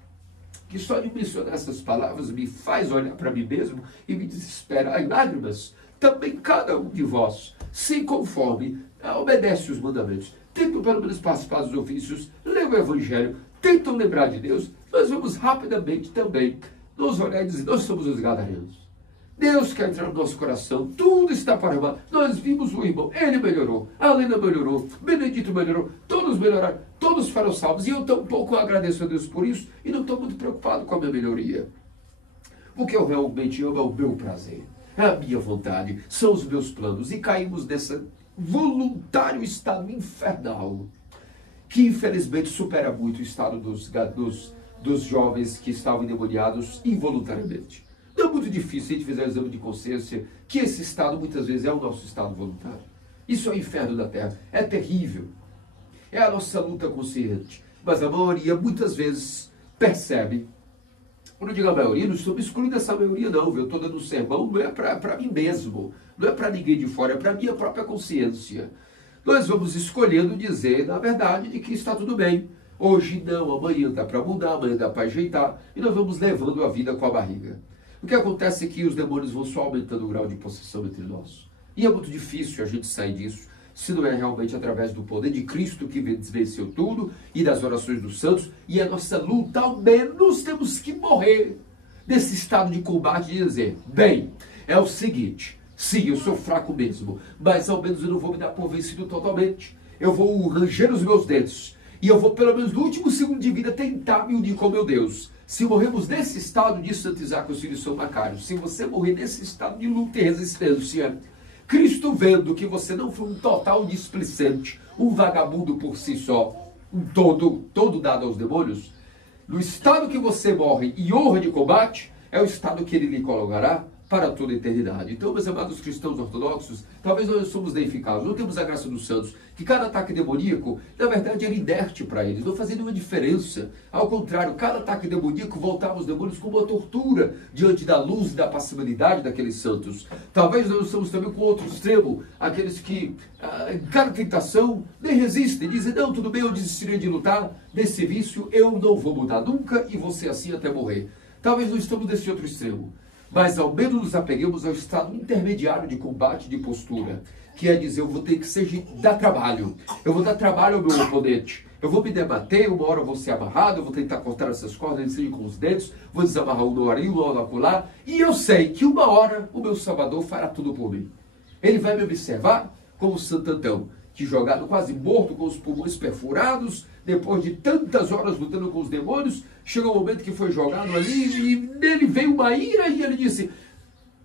que só de mencionar essas palavras me faz olhar para mim mesmo e me desespera em lágrimas. Também cada um de vós se conforme, obedece os mandamentos, tentam pelo menos participar dos ofícios, lê o Evangelho, tentam lembrar de Deus. Nós vamos rapidamente também nos olhar e dizer, nós somos os gadarenos. Deus quer entrar no nosso coração, tudo está para arrumar. Nós vimos o irmão, ele melhorou, a Helena melhorou, Benedito melhorou, todos melhoraram, todos foram salvos. E eu tampouco agradeço a Deus por isso e não estou muito preocupado com a minha melhoria. O que eu realmente amo é o meu prazer, é a minha vontade, são os meus planos. E caímos nesse voluntário estado infernal, que infelizmente supera muito o estado dos jovens que estavam endemoniados involuntariamente. Não é muito difícil, se a gente fizer o exame de consciência, que esse estado muitas vezes é o nosso estado voluntário. Isso é o inferno da terra. É terrível. É a nossa luta consciente. Mas a maioria muitas vezes percebe. Quando eu digo a maioria, não estou me excluindo dessa maioria não. Eu estou dando um sermão, não é para mim mesmo. Não é para ninguém de fora, é para a minha própria consciência. Nós vamos escolhendo dizer, na verdade, de que está tudo bem. Hoje não, amanhã dá para mudar, amanhã dá para ajeitar. E nós vamos levando a vida com a barriga. O que acontece é que os demônios vão só aumentando o grau de possessão entre nós. E é muito difícil a gente sair disso, se não é realmente através do poder de Cristo que venceu tudo, e das orações dos santos, e a nossa luta, ao menos temos que morrer desse estado de combate e dizer, bem, é o seguinte, sim, eu sou fraco mesmo, mas ao menos eu não vou me dar por vencido totalmente. Eu vou ranger os meus dentes, e eu vou pelo menos no último segundo de vida tentar me unir com meu Deus. Se morremos nesse estado de Santo Isaac, os filhos de São Macário, se você morrer nesse estado de luta e resistência, Cristo vendo que você não foi um total displicente, um vagabundo por si só, um todo dado aos demônios, no estado que você morre em honra de combate, é o estado que ele lhe colocará para toda a eternidade. Então, meus amados cristãos ortodoxos, talvez nós somos deificados, não temos a graça dos santos, que cada ataque demoníaco, na verdade, era inerte para eles, não fazia nenhuma diferença. Ao contrário, cada ataque demoníaco voltava os demônios como uma tortura diante da luz e da passibilidade daqueles santos. Talvez nós estamos também com outro extremo, aqueles que, em cada tentação, nem resistem, dizem, não, tudo bem, eu desistirei de lutar, desse vício eu não vou mudar nunca e vou ser assim até morrer. Talvez nós estamos nesse outro extremo. Mas ao menos nos apeguemos ao estado intermediário de combate, de postura, que é dizer, eu vou ter que dar trabalho, eu vou dar trabalho ao meu oponente, eu vou me debater, uma hora eu vou ser amarrado, eu vou tentar cortar essas cordas, seja com os dedos, vou desamarrar um no nariz, um no acolá, e eu sei que uma hora o meu Salvador fará tudo por mim. Ele vai me observar como Santo Antão, que jogado quase morto, com os pulmões perfurados, depois de tantas horas lutando com os demônios, chegou um momento que foi jogado ali e nele veio uma ira e ele disse,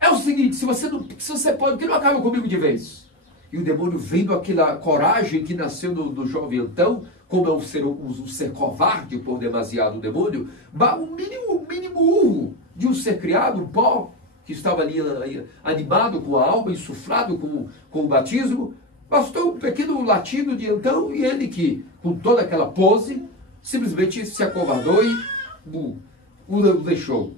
é o seguinte, se você pode, por que não acaba comigo de vez? E o demônio, vendo aquela coragem que nasceu no jovem Antão, como é um ser covarde por demasiado o demônio, o mínimo urro de um ser criado, um pó, que estava ali animado com a alma, insuflado com o batismo, bastou um pequeno latido de Antão e ele que, com toda aquela pose, simplesmente se acovardou e o deixou.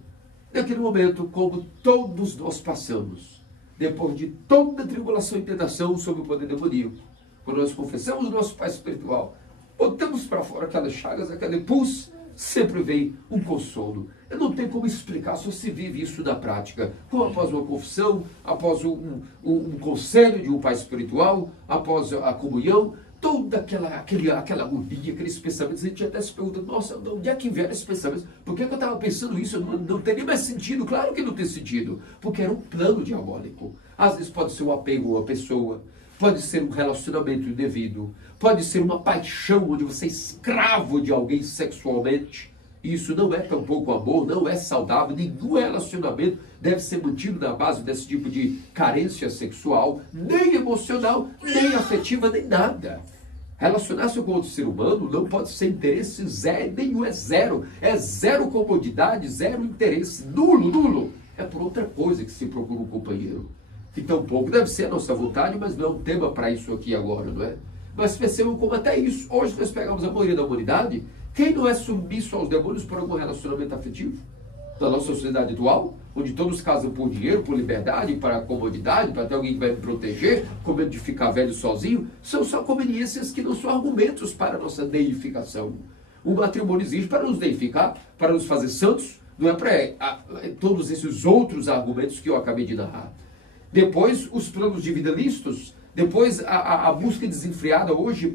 Naquele momento, como todos nós passamos, depois de toda a tribulação e tentação sob o poder demoníaco, quando nós confessamos o nosso Pai espiritual, botamos para fora aquelas chagas, aquele pus, sempre vem um consolo. Eu não tenho como explicar, só se vive isso na prática. Como após uma confissão, após um conselho de um pai espiritual, após a comunhão, toda aquela agonia, aqueles pensamentos, a gente até se pergunta, nossa, de onde é que vieram esses pensamentos? Por que eu estava pensando isso? Não teria mais sentido. Claro que não tem sentido, porque era um plano diabólico. Às vezes pode ser um apego a uma pessoa, pode ser um relacionamento indevido, pode ser uma paixão onde você é escravo de alguém sexualmente. Isso não é tampouco amor, não é saudável, nenhum relacionamento deve ser mantido na base desse tipo de carência sexual, nem emocional, nem afetiva, nem nada. Relacionar-se com outro ser humano não pode ser interesse zero, nenhum é zero comodidade, zero interesse, nulo. É por outra coisa que se procura um companheiro. Que tampouco deve ser a nossa vontade, mas não é um tema para isso aqui agora, não é? Mas percebam como até isso, hoje nós pegamos a maioria da humanidade, quem não é submisso aos demônios por algum relacionamento afetivo? Na nossa sociedade atual, onde todos casam por dinheiro, por liberdade, para comodidade, para ter alguém que vai me proteger, com medo de ficar velho sozinho, são só conveniências que não são argumentos para a nossa deificação. O matrimônio existe para nos deificar, para nos fazer santos, não é para todos esses outros argumentos que eu acabei de narrar. Depois, os planos de vida listos, depois a busca desenfreada hoje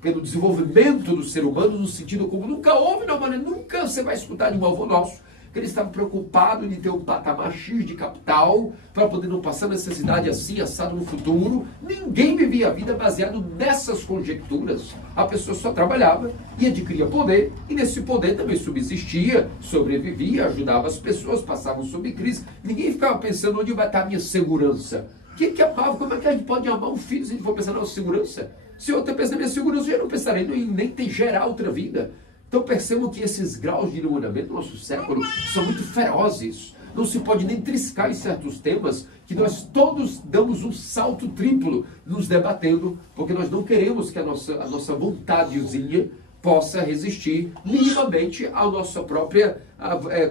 pelo desenvolvimento do ser humano, no sentido como nunca houve, não, mano, nunca você vai escutar de um avô nosso, que ele estava preocupado em ter um patamar X de capital, para poder não passar necessidade assim, assado no futuro. Ninguém vivia a vida baseado nessas conjecturas. A pessoa só trabalhava e adquiria poder, e nesse poder também subsistia, sobrevivia, ajudava as pessoas, passavam sob crise. Ninguém ficava pensando onde vai estar a minha segurança. Quem que amava? Como é que a gente pode amar um filho se a gente for pensar na nossa segurança? Se eu estou pensando na minha segurança, eu não pensaria em nem ter gerar outra vida. Então percebam que esses graus de iluminamento do nosso século são muito ferozes. Não se pode nem triscar em certos temas que nós todos damos um salto triplo nos debatendo, porque nós não queremos que a nossa vontadezinha possa resistir minimamente à nossa própria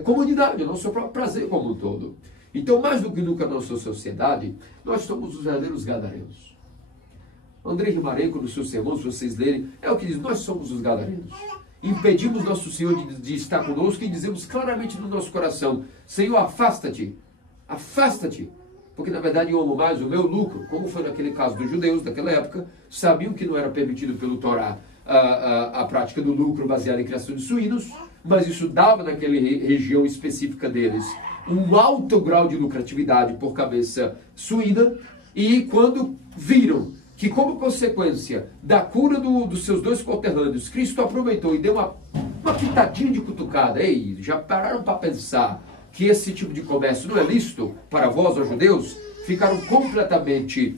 comunidade, ao nosso próprio prazer como um todo. Então, mais do que nunca na nossa sociedade, nós somos os verdadeiros gadarenos. André Rimarenco, nos seus sermões, se vocês lerem, é o que diz: nós somos os gadarenos. Impedimos nosso Senhor de estar conosco e dizemos claramente no nosso coração: Senhor, afasta-te, afasta-te. Porque na verdade eu amo mais o meu lucro, como foi naquele caso dos judeus daquela época, sabiam que não era permitido pelo Torá a prática do lucro baseada em criação de suínos, mas isso dava naquela região específica deles um alto grau de lucratividade por cabeça suína, e quando viram que, como consequência da cura dos seus dois conterrâneos, Cristo aproveitou e deu uma pitadinha de cutucada. Ei, já pararam para pensar que esse tipo de comércio não é lícito para vós, os judeus? Ficaram completamente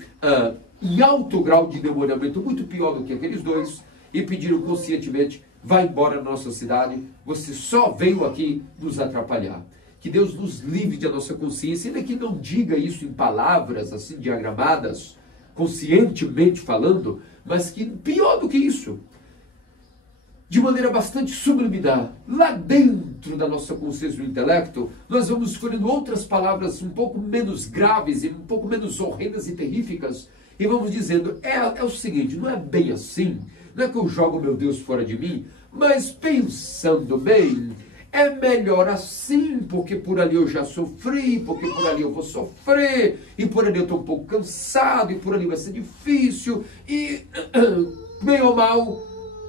em alto grau de demoniamento, muito pior do que aqueles dois, e pediram conscientemente: vá embora da nossa cidade, você só veio aqui nos atrapalhar. Que Deus nos livre de a nossa consciência, ainda que não diga isso em palavras assim diagramadas, conscientemente falando, mas que pior do que isso, de maneira bastante subliminar, lá dentro da nossa consciência do intelecto, nós vamos escolhendo outras palavras um pouco menos graves e um pouco menos horrendas e terríficas, e vamos dizendo: é o seguinte, não é bem assim, não é que eu jogo meu Deus fora de mim, mas pensando bem, é melhor assim, porque por ali eu já sofri, porque por ali eu vou sofrer, e por ali eu estou um pouco cansado, e por ali vai ser difícil, e bem ou mal,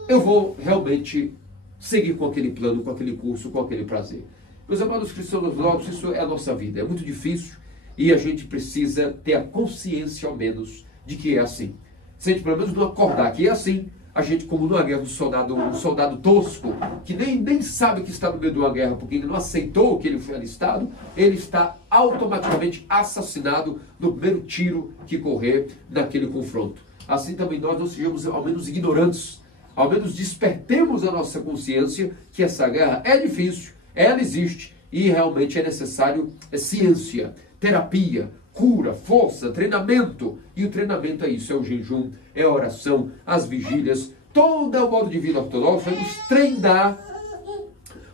eu vou realmente seguir com aquele plano, com aquele curso, com aquele prazer. Meus amados cristãos novos, isso é a nossa vida, é muito difícil, e a gente precisa ter a consciência, ao menos, de que é assim. Se a gente pelo menos não acordar que é assim, a gente, como numa guerra, um soldado tosco, que nem sabe que está no meio de uma guerra, porque ele não aceitou que ele foi alistado, ele está automaticamente assassinado no primeiro tiro que correr naquele confronto. Assim também nós não sejamos ao menos ignorantes, ao menos despertemos a nossa consciência que essa guerra é difícil, ela existe, e realmente é necessário ciência, terapia, cura, força, treinamento. E o treinamento é isso, é o jejum, é a oração, as vigílias, todo o modo de vida ortodoxo vai nos treinar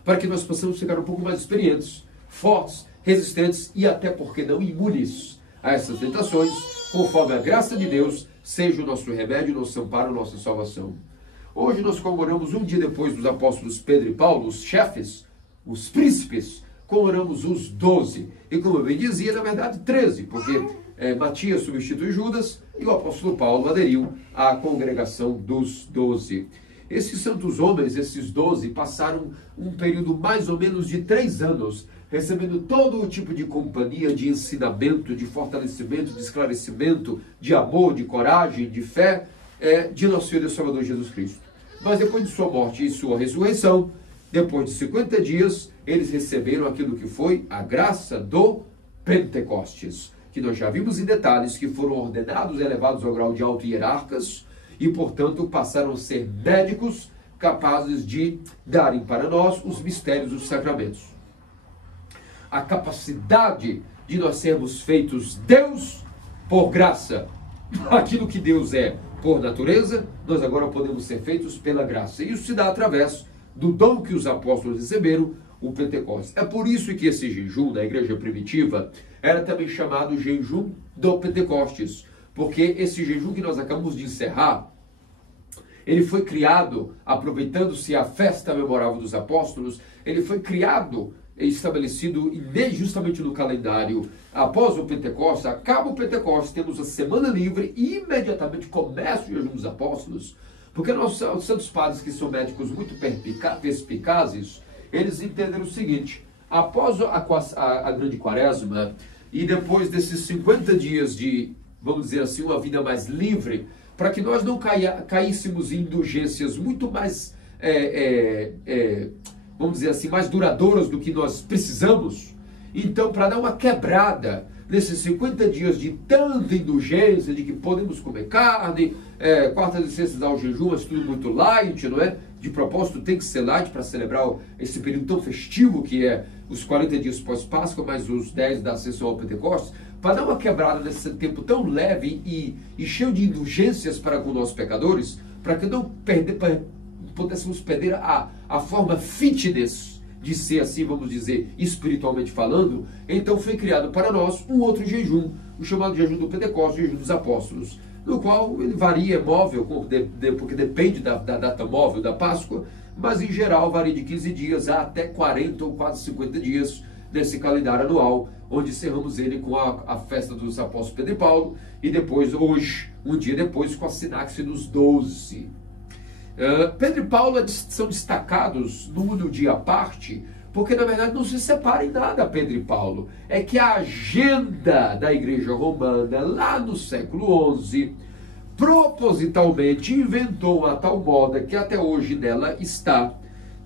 para que nós possamos ficar um pouco mais experientes, fortes, resistentes e até, porque não, imunes a essas tentações, conforme a graça de Deus seja o nosso remédio, nosso amparo, nossa salvação. Hoje nós comemoramos um dia depois dos apóstolos Pedro e Paulo, os chefes, os príncipes, comemoramos os 12. E como eu bem dizia, na verdade 13, porque Matias substitui Judas e o apóstolo Paulo aderiu à congregação dos 12. Esses santos homens, esses 12, passaram um período mais ou menos de 3 anos, recebendo todo o tipo de companhia, de ensinamento, de fortalecimento, de esclarecimento, de amor, de coragem, de fé, de nosso Senhor e Salvador Jesus Cristo. Mas depois de sua morte e sua ressurreição, depois de 50 dias, eles receberam aquilo que foi a graça do Pentecostes, que nós já vimos em detalhes, que foram ordenados e elevados ao grau de auto-hierarcas e, portanto, passaram a ser médicos capazes de darem para nós os mistérios dos sacramentos. A capacidade de nós sermos feitos Deus por graça, aquilo que Deus é por natureza, nós agora podemos ser feitos pela graça. E isso se dá através do dom que os apóstolos receberam, o Pentecostes. É por isso que esse jejum da igreja primitiva era também chamado jejum do Pentecostes, porque esse jejum que nós acabamos de encerrar, ele foi criado, aproveitando-se a festa memorável dos apóstolos, ele foi criado e estabelecido justamente no calendário. Após o Pentecostes, acaba o Pentecostes, temos a semana livre e imediatamente começa o jejum dos apóstolos, porque nossos santos padres, que são médicos muito perspicazes, eles entenderam o seguinte: após a grande quaresma e depois desses 50 dias de, vamos dizer assim, uma vida mais livre, para que nós não caíssemos em indulgências muito mais, vamos dizer assim, mais duradouras do que nós precisamos, então, para dar uma quebrada nesses 50 dias de tanta indulgência, de que podemos comer carne, quartas e sextas ao jejum, mas tudo muito light, não é? De propósito tem que ser light para celebrar esse período tão festivo que é os 40 dias pós-Páscoa, mais os 10 da Ascensão ao Pentecostes, para dar uma quebrada nesse tempo tão leve e cheio de indulgências para com nós pecadores, para que não pudéssemos perder a forma fitness de ser, assim vamos dizer, espiritualmente falando. Então foi criado para nós um outro jejum, o chamado jejum do Pentecostes, o jejum dos apóstolos, no qual ele varia, é móvel, porque depende da data móvel da Páscoa, mas em geral varia de 15 dias a até 40 ou quase 50 dias nesse calendário anual, onde encerramos ele com a festa dos apóstolos Pedro e Paulo, e depois, hoje, um dia depois, com a sinaxe dos 12. Pedro e Paulo são destacados num dia à parte, porque na verdade não se separa em nada Pedro e Paulo. É que a agenda da igreja romana, lá no século XI, propositalmente inventou a tal moda que até hoje nela está,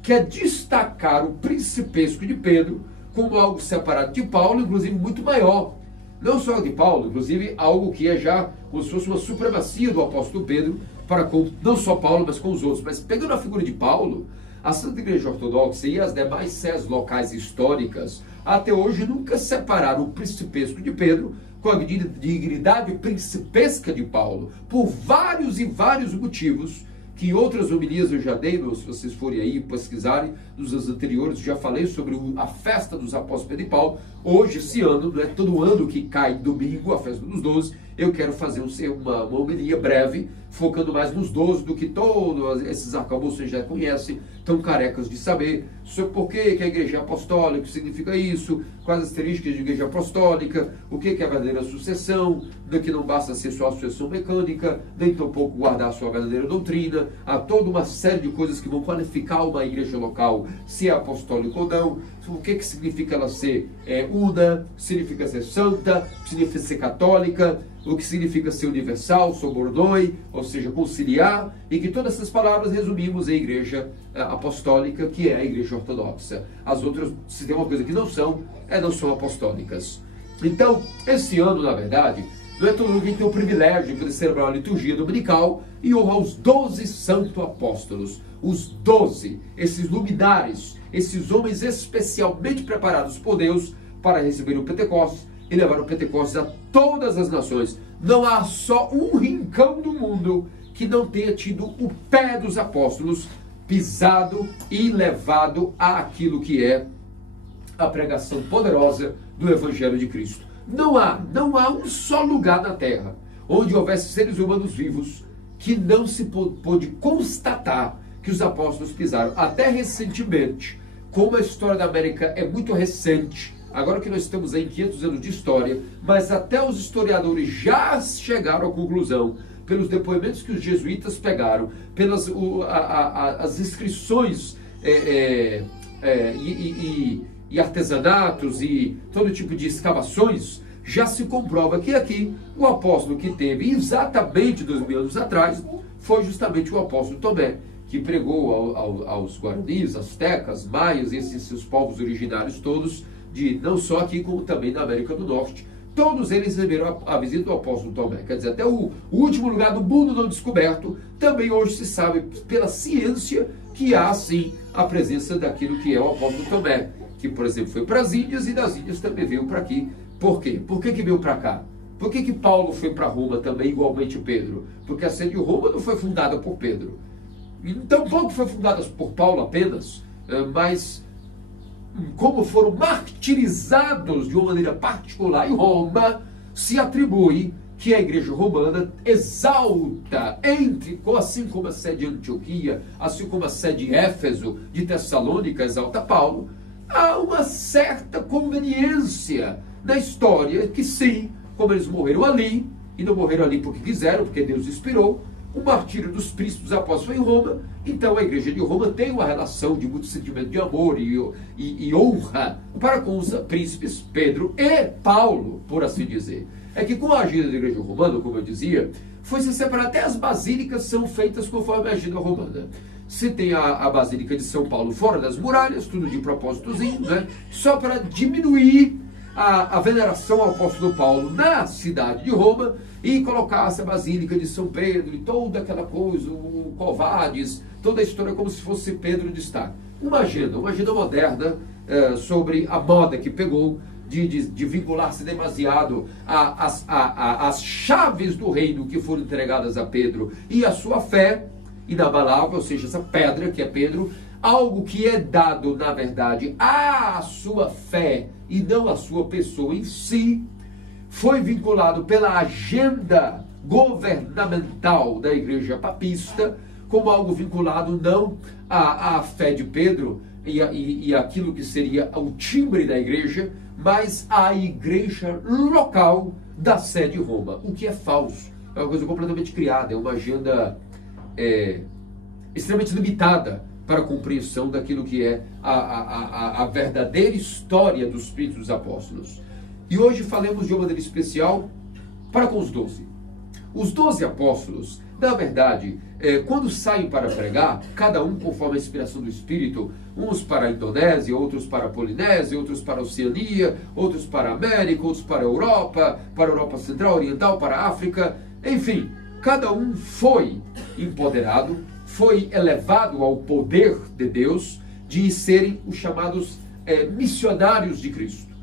que é destacar o principesco de Pedro como algo separado de Paulo, inclusive muito maior. Não só de Paulo, inclusive algo que é já como se fosse uma supremacia do apóstolo Pedro para com não só Paulo, mas com os outros. Mas pegando a figura de Paulo, a Santa Igreja Ortodoxa e as demais sés locais históricas até hoje nunca separaram o principesco de Pedro com a dignidade principesca de Paulo, por vários e vários motivos, que em outras homilias eu já dei, se vocês forem aí pesquisarem, nos anos anteriores, já falei sobre a festa dos apóstolos Pedro e Paulo. Hoje, esse ano, não é todo ano que cai domingo, a festa dos 12, eu quero fazer uma homilia breve, focando mais nos 12 do que todos esses arcabouços que já conhecem, tão carecas de saber sobre por que a igreja é apostólica, o que significa isso, quais as características de igreja apostólica, o que é a verdadeira sucessão, que não basta ser só a sucessão mecânica, nem tampouco guardar a sua verdadeira doutrina. Há toda uma série de coisas que vão qualificar uma igreja local, se é apostólica ou não, o que significa ela ser una, significa ser santa, significa ser católica, o que significa ser universal, sobornoi, ou seja, conciliar, e que todas essas palavras resumimos em igreja apostólica, que é a igreja ortodoxa. As outras, se tem uma coisa que não são apostólicas. Então, esse ano, na verdade, não é todo mundo que tem o privilégio de poder celebrar uma liturgia dominical e honrar os 12 santos apóstolos, os 12, esses luminares, esses homens especialmente preparados por Deus para receber o Pentecostes e levar o Pentecostes a todas as nações. Não há só um rincão do mundo que não tenha tido o pé dos apóstolos pisado e levado àquilo que é a pregação poderosa do Evangelho de Cristo. Não há um só lugar na Terra onde houvesse seres humanos vivos que não se pôde constatar que os apóstolos pisaram. Até recentemente, como a história da América é muito recente, agora que nós estamos aí em 500 anos de história, mas até os historiadores já chegaram à conclusão, pelos depoimentos que os jesuítas pegaram, pelas as inscrições e artesanatos e todo tipo de escavações, já se comprova que aqui o apóstolo que teve exatamente 2000 anos atrás foi justamente o apóstolo Tomé, que pregou aos guaranis, astecas, maias, esses seus povos originários todos, não só aqui, como também na América do Norte. Todos eles receberam a visita do apóstolo Tomé. Quer dizer, até o último lugar do mundo não descoberto, também hoje se sabe pela ciência que há sim a presença daquilo que é o apóstolo Tomé, que, por exemplo, foi para as Índias e das Índias também veio para aqui. Por quê? Por que veio para cá? Por que Paulo foi para Roma também, igualmente Pedro? Porque a sede de Roma não foi fundada por Pedro. Então, pouco foi fundada por Paulo apenas, mas como foram martirizados de uma maneira particular em Roma, se atribui que a igreja romana exalta, assim como a sede de Antioquia, assim como a sede de Éfeso, de Tessalônica, exalta Paulo, há uma certa conveniência na história que sim, como eles morreram ali, e não morreram ali porque quiseram, porque Deus inspirou, o martírio dos príncipes apóstolos foi em Roma, então a igreja de Roma tem uma relação de muito sentimento de amor e honra para com os príncipes Pedro e Paulo, por assim dizer. É que com a agenda da igreja romana, como eu dizia, foi se separar, até as basílicas são feitas conforme a agenda romana. Se tem a Basílica de São Paulo fora das muralhas, tudo de propósitozinho, né? Só para diminuir a veneração ao apóstolo Paulo na cidade de Roma e colocar essa Basílica de São Pedro e toda aquela coisa, o Covades, toda a história como se fosse Pedro de destaque. Uma agenda moderna sobre a moda que pegou de vincular-se demasiado às chaves do reino que foram entregadas a Pedro e a sua fé inabalável, ou seja, essa pedra que é Pedro, algo que é dado, na verdade, à sua fé e não à sua pessoa em si, foi vinculado pela agenda governamental da igreja papista como algo vinculado não à fé de Pedro e aquilo que seria o timbre da igreja, mas à igreja local da sede de Roma, o que é falso. É uma coisa completamente criada, é uma agenda extremamente limitada para a compreensão daquilo que é a verdadeira história dos Espíritos dos Apóstolos. E hoje falamos de uma maneira especial para com os 12. Os 12 apóstolos, na verdade, quando saem para pregar, cada um conforme a inspiração do Espírito, uns para a Indonésia, outros para a Polinésia, outros para a Oceania, outros para a América, outros para a Europa Central, Oriental, para a África, enfim, cada um foi empoderado, foi elevado ao poder de Deus de serem os chamados missionários de Cristo.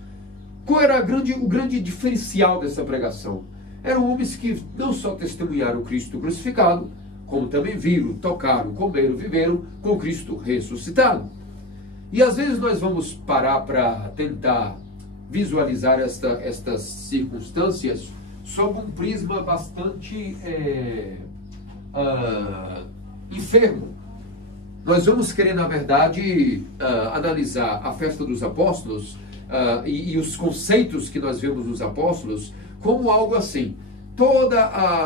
Qual era o grande diferencial dessa pregação? Eram homens que não só testemunharam Cristo crucificado, como também viram, tocaram, comeram, viveram com Cristo ressuscitado. E às vezes nós vamos parar para tentar visualizar estas circunstâncias sob um prisma bastante enfermo. Nós vamos querer, na verdade, analisar a festa dos apóstolos e os conceitos que nós vemos nos apóstolos como algo assim. Todo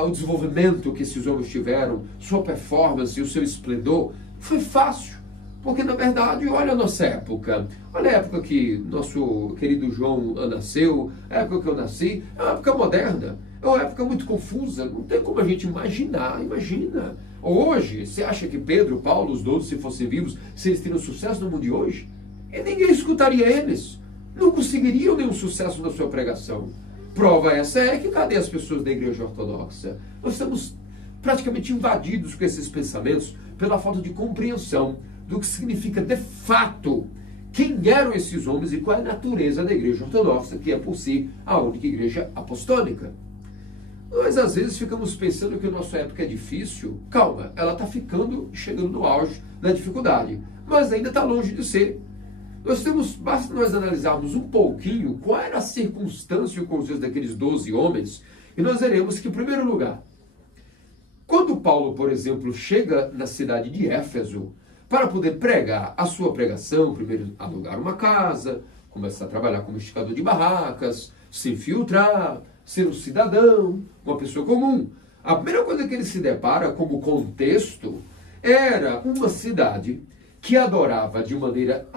o desenvolvimento que esses homens tiveram, sua performance e o seu esplendor, foi fácil. Porque, na verdade, olha a nossa época. Olha a época que nosso querido João nasceu, a época que eu nasci, é uma época moderna. É uma época muito confusa, não tem como a gente imaginar. Imagina. Hoje, você acha que Pedro, Paulo, os 12, se fossem vivos, se eles teriam sucesso no mundo de hoje? E ninguém escutaria eles. Não conseguiriam nenhum sucesso na sua pregação. Prova essa é que cadê as pessoas da igreja ortodoxa? Nós estamos praticamente invadidos com esses pensamentos pela falta de compreensão do que significa de fato quem eram esses homens e qual é a natureza da igreja ortodoxa, que é por si a única igreja apostólica. Nós às vezes ficamos pensando que a nossa época é difícil. Calma, ela está chegando no auge da dificuldade, mas ainda está longe de ser. Basta nós analisarmos um pouquinho qual era a circunstância e o contexto daqueles 12 homens, e nós veremos que, em primeiro lugar, quando Paulo, por exemplo, chega na cidade de Éfeso, para poder pregar a sua pregação, primeiro alugar uma casa, começar a trabalhar como esticador de barracas, se infiltrar, ser um cidadão, uma pessoa comum. A primeira coisa que ele se depara como contexto era uma cidade que adorava de maneira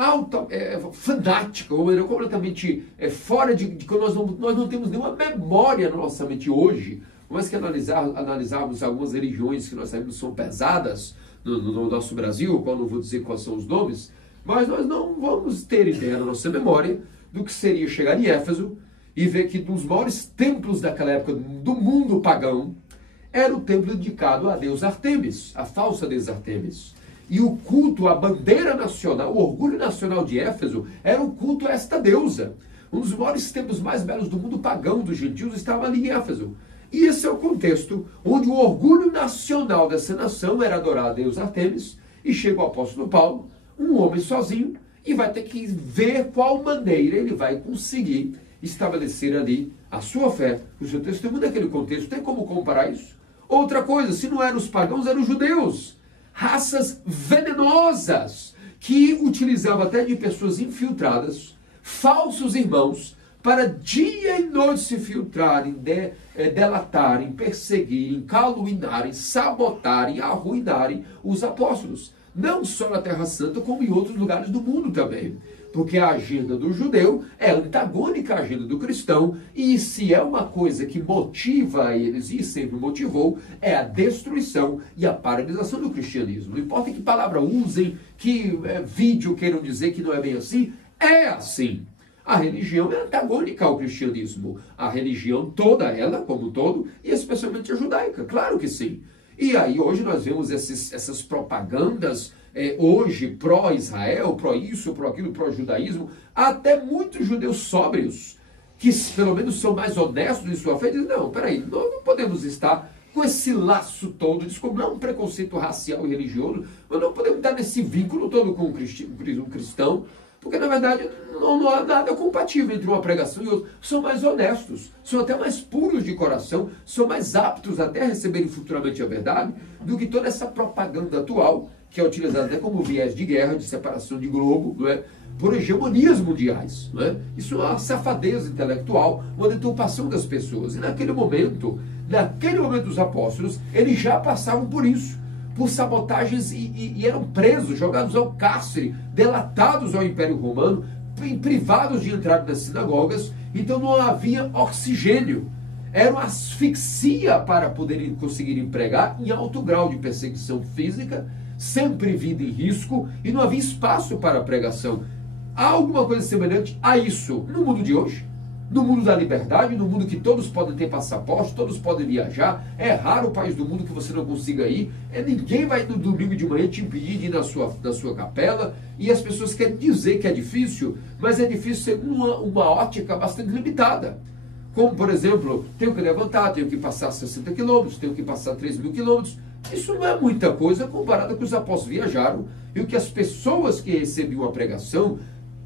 fanática, uma maneira completamente fora de que nós não temos nenhuma memória na nossa mente hoje. Mas que analisarmos algumas religiões que nós sabemos são pesadas no nosso Brasil, qual não vou dizer quais são os nomes, mas nós não vamos ter ideia na nossa memória do que seria chegar em Éfeso e ver que dos maiores templos daquela época do mundo pagão era o templo dedicado à deusa Artemis, a falsa deusa Artemis. E o culto, a bandeira nacional, o orgulho nacional de Éfeso era o culto a esta deusa. Um dos maiores templos mais belos do mundo pagão dos gentios estava ali em Éfeso. E esse é o contexto onde o orgulho nacional dessa nação era adorar a Deus Artemis, e chega o apóstolo Paulo, um homem sozinho, e vai ter que ver qual maneira ele vai conseguir estabelecer ali a sua fé, o seu testemunho naquele contexto. Tem como comparar isso? Outra coisa, se não eram os pagãos, eram os judeus. Raças venenosas, que utilizavam até de pessoas infiltradas, falsos irmãos, para dia e noite se filtrarem, delatarem, perseguirem, caluniarem, sabotarem, arruinarem os apóstolos. Não só na Terra Santa, como em outros lugares do mundo também. Porque a agenda do judeu é antagônica à agenda do cristão, e se é uma coisa que motiva eles, e sempre motivou, é a destruição e a paralisação do cristianismo. Não importa que palavra usem, que vídeo queiram dizer que não é bem assim, é assim. A religião é antagônica ao cristianismo. A religião toda ela, como um todo, e especialmente a judaica, claro que sim. E aí hoje nós vemos essas propagandas, hoje pró-Israel, pró-isso, pró-aquilo, pró-judaísmo, até muitos judeus sóbrios, que pelo menos são mais honestos em sua fé, dizem, não, peraí, nós não podemos estar com esse laço todo, desculpa, não é um preconceito racial e religioso, mas não podemos estar nesse vínculo todo com um cristão, porque, na verdade, não há nada compatível entre uma pregação e outra. São mais honestos, são até mais puros de coração, são mais aptos até a receberem futuramente a verdade do que toda essa propaganda atual, que é utilizada até como viés de guerra, de separação de globo, não é? Por hegemonias mundiais. Não é? Isso é uma safadeza intelectual, uma deturpação das pessoas. E naquele momento os apóstolos, eles já passavam por isso, por sabotagens, e eram presos, jogados ao cárcere, delatados ao Império Romano, privados de entrar nas sinagogas. Então não havia oxigênio. Era uma asfixia para poderem conseguirem pregar, em alto grau de perseguição física, sempre vida em risco, e não havia espaço para a pregação. Há alguma coisa semelhante a isso no mundo de hoje? No mundo da liberdade, no mundo que todos podem ter passaporte, todos podem viajar, é raro o país do mundo que você não consiga ir, ninguém vai no domingo de manhã te impedir de ir na sua capela, e as pessoas querem dizer que é difícil, mas é difícil segundo uma ótica bastante limitada. Como, por exemplo, tenho que levantar, tenho que passar 60 quilômetros, tenho que passar 3.000 quilômetros. Isso não é muita coisa comparado com o que os apóstolos viajaram e o que as pessoas que recebiam a pregação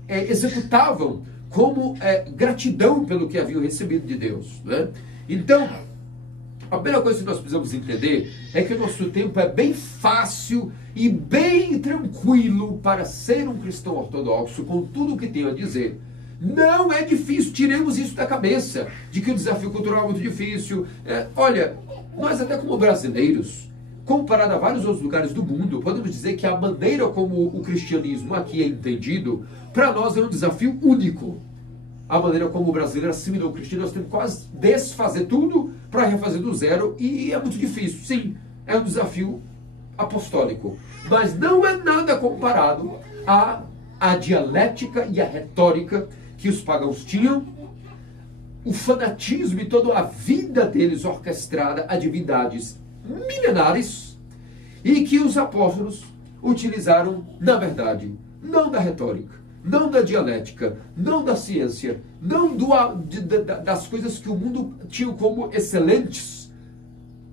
executavam como gratidão pelo que haviam recebido de Deus. Né? Então, a primeira coisa que nós precisamos entender é que o nosso tempo é bem fácil e bem tranquilo para ser um cristão ortodoxo, com tudo o que tem a dizer. Não é difícil, tiremos isso da cabeça, de que o desafio cultural é muito difícil. Olha, nós até como brasileiros, comparado a vários outros lugares do mundo, podemos dizer que a maneira como o cristianismo aqui é entendido, para nós é um desafio único. A maneira como o brasileiro assimilou o cristianismo, nós temos que quase desfazer tudo para refazer do zero, e é muito difícil. Sim, é um desafio apostólico, mas não é nada comparado à dialética e à retórica que os pagãos tinham, o fanatismo e toda a vida deles orquestrada a divindades milenares, e que os apóstolos utilizaram, na verdade, não da retórica, não da dialética, não da ciência, não das coisas que o mundo tinha como excelentes,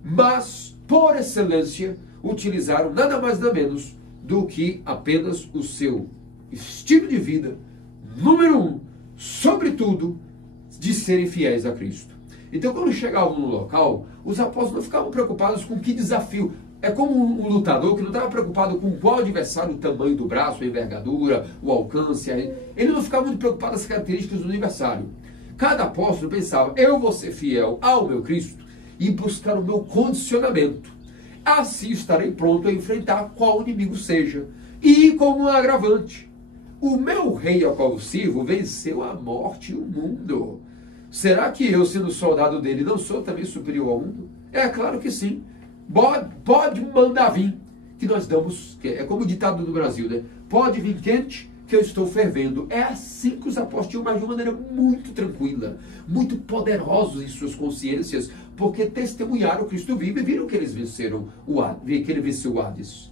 mas, por excelência, utilizaram nada mais nada menos do que apenas o seu estilo de vida, número 1, sobretudo, de serem fiéis a Cristo. Então, quando chegavam no local, os apóstolos não ficavam preocupados com que desafio. É como um lutador que não estava preocupado com qual adversário, o tamanho do braço, a envergadura, o alcance. Ele não ficava muito preocupado com as características do adversário. Cada apóstolo pensava, eu vou ser fiel ao meu Cristo e buscar o meu condicionamento. Assim estarei pronto a enfrentar qual inimigo seja. E como um agravante, o meu rei ao qual eu sirvo venceu a morte e o mundo. Será que eu, sendo soldado dele, não sou também superior ao mundo? É claro que sim. Pode mandar vir, que nós damos, é como o ditado do Brasil, né? Pode vir quente, que eu estou fervendo. É assim que os apóstolos tinham, mas de uma maneira muito tranquila, muito poderosos em suas consciências, porque testemunharam Cristo vivo e viram que eles venceram que ele venceu o Hades.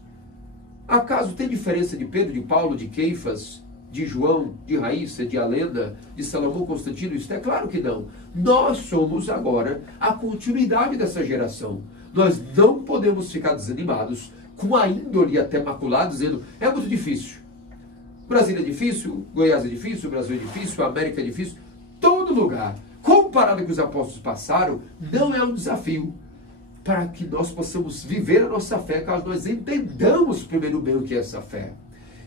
Acaso tem diferença de Pedro, de Paulo, de Keifas de João, de Raíssa, de Helena, de Salomão Constantino? Isso é claro que não. Nós somos agora a continuidade dessa geração. Nós não podemos ficar desanimados, com a índole até maculada, dizendo, é muito difícil. Brasília é difícil, Goiás é difícil, o Brasil é difícil, a América é difícil. Todo lugar, comparado com o que os apóstolos passaram, não é um desafio para que nós possamos viver a nossa fé, caso nós entendamos primeiro bem o que é essa fé.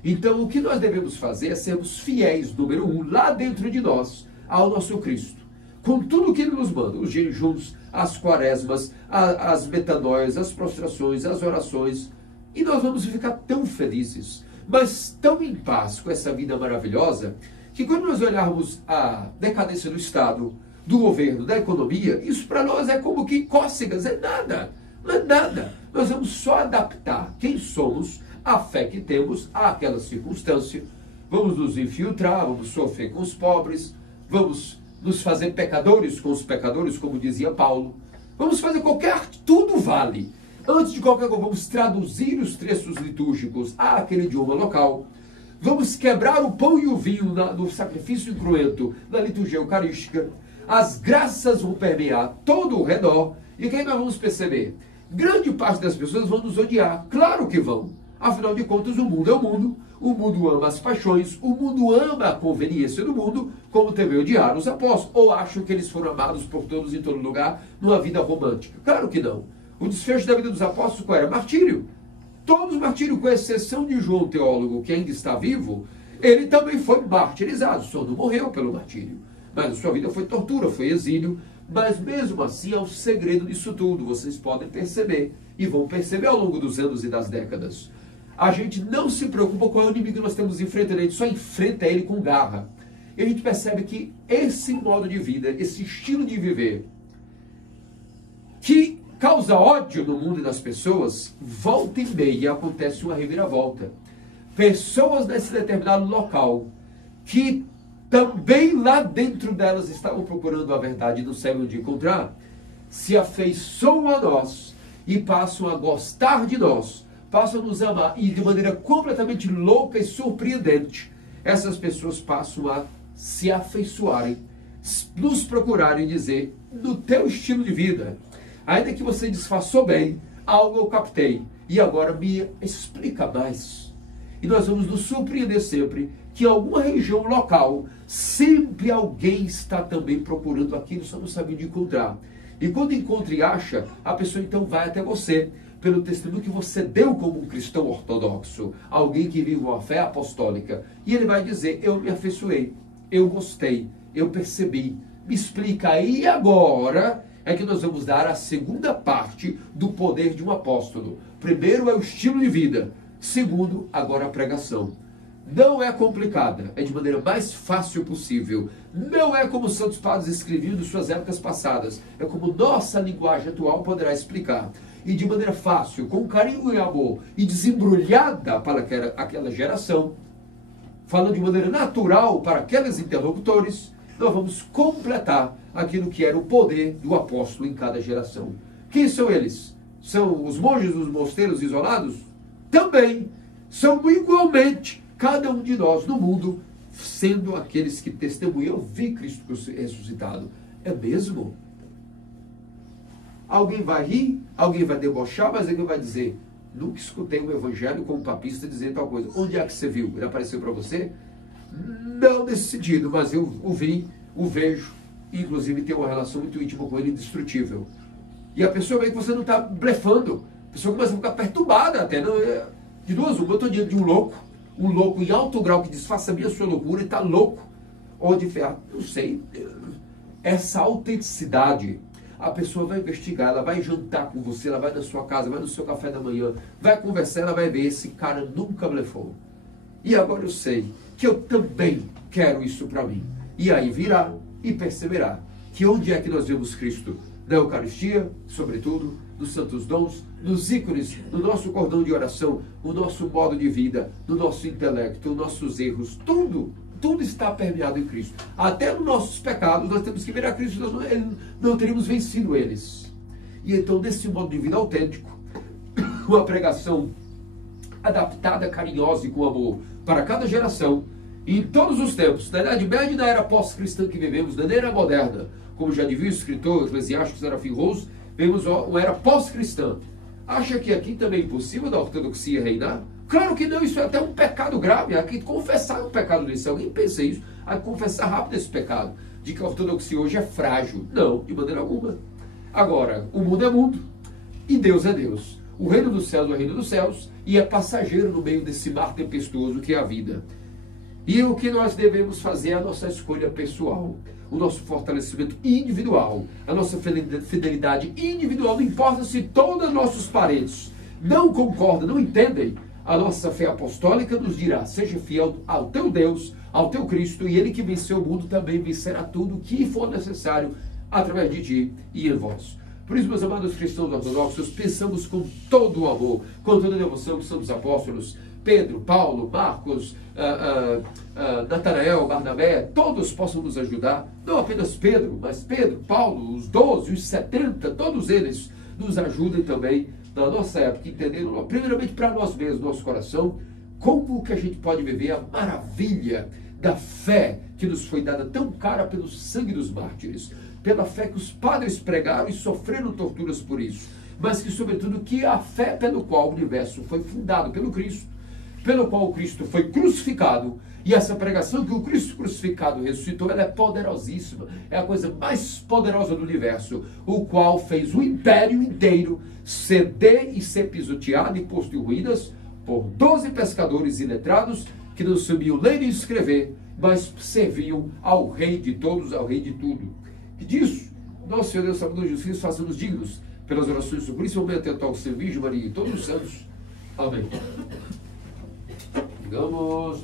Então, o que nós devemos fazer é sermos fiéis, número 1, lá dentro de nós, ao nosso Cristo. Com tudo o que Ele nos manda, os jejuns, as quaresmas, as metanoias, as prostrações, as orações, e nós vamos ficar tão felizes, mas tão em paz com essa vida maravilhosa, que quando nós olharmos a decadência do Estado, do governo, da economia, isso para nós é como que cócegas, é nada, não é nada. Nós vamos só adaptar quem somos, a fé que temos, àquela circunstância, vamos nos infiltrar, vamos sofrer com os pobres, vamos nos fazer pecadores com os pecadores, como dizia Paulo, vamos fazer tudo vale. Antes de qualquer coisa, vamos traduzir os textos litúrgicos àquele idioma local, vamos quebrar o pão e o vinho no sacrifício incruento, na liturgia eucarística, as graças vão permear todo o redor, e o que nós vamos perceber? Grande parte das pessoas vão nos odiar, claro que vão. Afinal de contas, o mundo é o mundo ama as paixões, o mundo ama a conveniência do mundo, como também odiar os apóstolos, ou acham que eles foram amados por todos em todo lugar, numa vida romântica. Claro que não. O desfecho da vida dos apóstolos qual era? Martírio. Todos martírios, com exceção de João, teólogo, que ainda está vivo, ele também foi martirizado, só não morreu pelo martírio. Mas a sua vida foi tortura, foi exílio, mas mesmo assim é o segredo disso tudo, vocês podem perceber, e vão perceber ao longo dos anos e das décadas. A gente não se preocupa com o inimigo que nós temos enfrentando, a gente só enfrenta ele com garra. E a gente percebe que esse modo de vida, esse estilo de viver, que causa ódio no mundo e nas pessoas, volta e meia acontece uma reviravolta. Pessoas nesse determinado local, que também lá dentro delas estavam procurando a verdade e não sabem onde encontrar, se afeiçoam a nós e passam a gostar de nós, passam a nos amar, e de maneira completamente louca e surpreendente, essas pessoas passam a se afeiçoarem, nos procurarem dizer, no teu estilo de vida, ainda que você disfarçou bem, algo eu captei, e agora me explica mais. E nós vamos nos surpreender sempre, que em alguma região local, sempre alguém está também procurando aquilo, só não sabe onde encontrar. E quando encontra e acha, a pessoa então vai até você, pelo testemunho que você deu como um cristão ortodoxo, alguém que vive uma fé apostólica, e ele vai dizer, eu me afeiçoei, eu gostei, eu percebi, me explica aí. Agora é que nós vamos dar a segunda parte do poder de um apóstolo. Primeiro é o estilo de vida, segundo, agora a pregação. Não é complicada, é de maneira mais fácil possível. Não é como os santos padres escreviam em suas épocas passadas, é como nossa linguagem atual poderá explicar. E de maneira fácil, com carinho e amor, e desembrulhada para aquela geração, falando de maneira natural para aqueles interlocutores, nós vamos completar aquilo que era o poder do apóstolo em cada geração. Quem são eles? São os monges dos mosteiros isolados? Também. São igualmente cada um de nós no mundo, sendo aqueles que testemunham, eu vi Cristo ressuscitado. É mesmo? Alguém vai rir, alguém vai debochar, mas alguém vai dizer, nunca escutei um evangelho com um papista dizer tal coisa. Onde é que você viu? Ele apareceu para você? Não nesse sentido, mas eu o vi, o vejo, e inclusive tenho uma relação muito íntima com ele, indestrutível. E a pessoa vê que você não está blefando, a pessoa começa a ficar perturbada até. Não, de duas uma, eu estou diante de um louco em alto grau que disfarça a sua loucura e está louco. Ou de fé, não sei, essa autenticidade, a pessoa vai investigar, ela vai jantar com você, ela vai na sua casa, vai no seu café da manhã, vai conversar, ela vai ver, esse cara nunca blefou. E agora eu sei que eu também quero isso para mim. E aí virá e perceberá que onde é que nós vemos Cristo? Na Eucaristia, sobretudo, nos santos dons, nos ícones, no nosso cordão de oração, no nosso modo de vida, no nosso intelecto, nos nossos erros, tudo está permeado em Cristo. Até nos nossos pecados nós temos que ver a Cristo, nós não teríamos vencido eles. E então, nesse modo de vida autêntico, uma pregação adaptada, carinhosa e com amor para cada geração, em todos os tempos, na Idade Média e na era pós-cristã que vivemos, na era moderna, como já dizia o escritor eclesiástico Serafim Rose, vemos uma era pós-cristã. Acha que aqui também é impossível da ortodoxia reinar? Claro que não, isso é até um pecado grave. Há que confessar um pecado desse. Se alguém pensa isso, há que confessar rápido esse pecado, de que a ortodoxia hoje é frágil. Não, de maneira alguma. Agora, o mundo é mundo e Deus é Deus. O reino dos céus é o reino dos céus e é passageiro no meio desse mar tempestuoso que é a vida. E o que nós devemos fazer é a nossa escolha pessoal, o nosso fortalecimento individual, a nossa fidelidade individual. Não importa se todos os nossos parentes não concordam, não entendem, a nossa fé apostólica nos dirá: seja fiel ao teu Deus, ao teu Cristo, e ele que venceu o mundo também vencerá tudo o que for necessário através de ti e em vós. Por isso, meus amados cristãos ortodoxos, pensamos com todo o amor, com toda a devoção que somos apóstolos, Pedro, Paulo, Marcos, Natanael, Barnabé, todos possam nos ajudar, não apenas Pedro, mas Pedro, Paulo, os 12, os 70, todos eles nos ajudem também na nossa época, entendendo, primeiramente para nós mesmos, nosso coração, como que a gente pode viver a maravilha da fé que nos foi dada tão cara pelo sangue dos mártires, pela fé que os padres pregaram e sofreram torturas por isso, mas que, sobretudo, que a fé pelo qual o universo foi fundado pelo Cristo, pelo qual o Cristo foi crucificado, e essa pregação que o Cristo crucificado ressuscitou, ela é poderosíssima, é a coisa mais poderosa do universo, o qual fez o império inteiro ceder e ser pisoteado e posto em ruínas por 12 pescadores iletrados que não sabiam ler e escrever, mas serviam ao Rei de todos, ao Rei de tudo. E disso, nosso Senhor Deus, Salvador Jesus Cristo, faça-nos dignos pelas orações do principalmente até ao seu Virgem Maria e todos os santos. Amém. Digamos.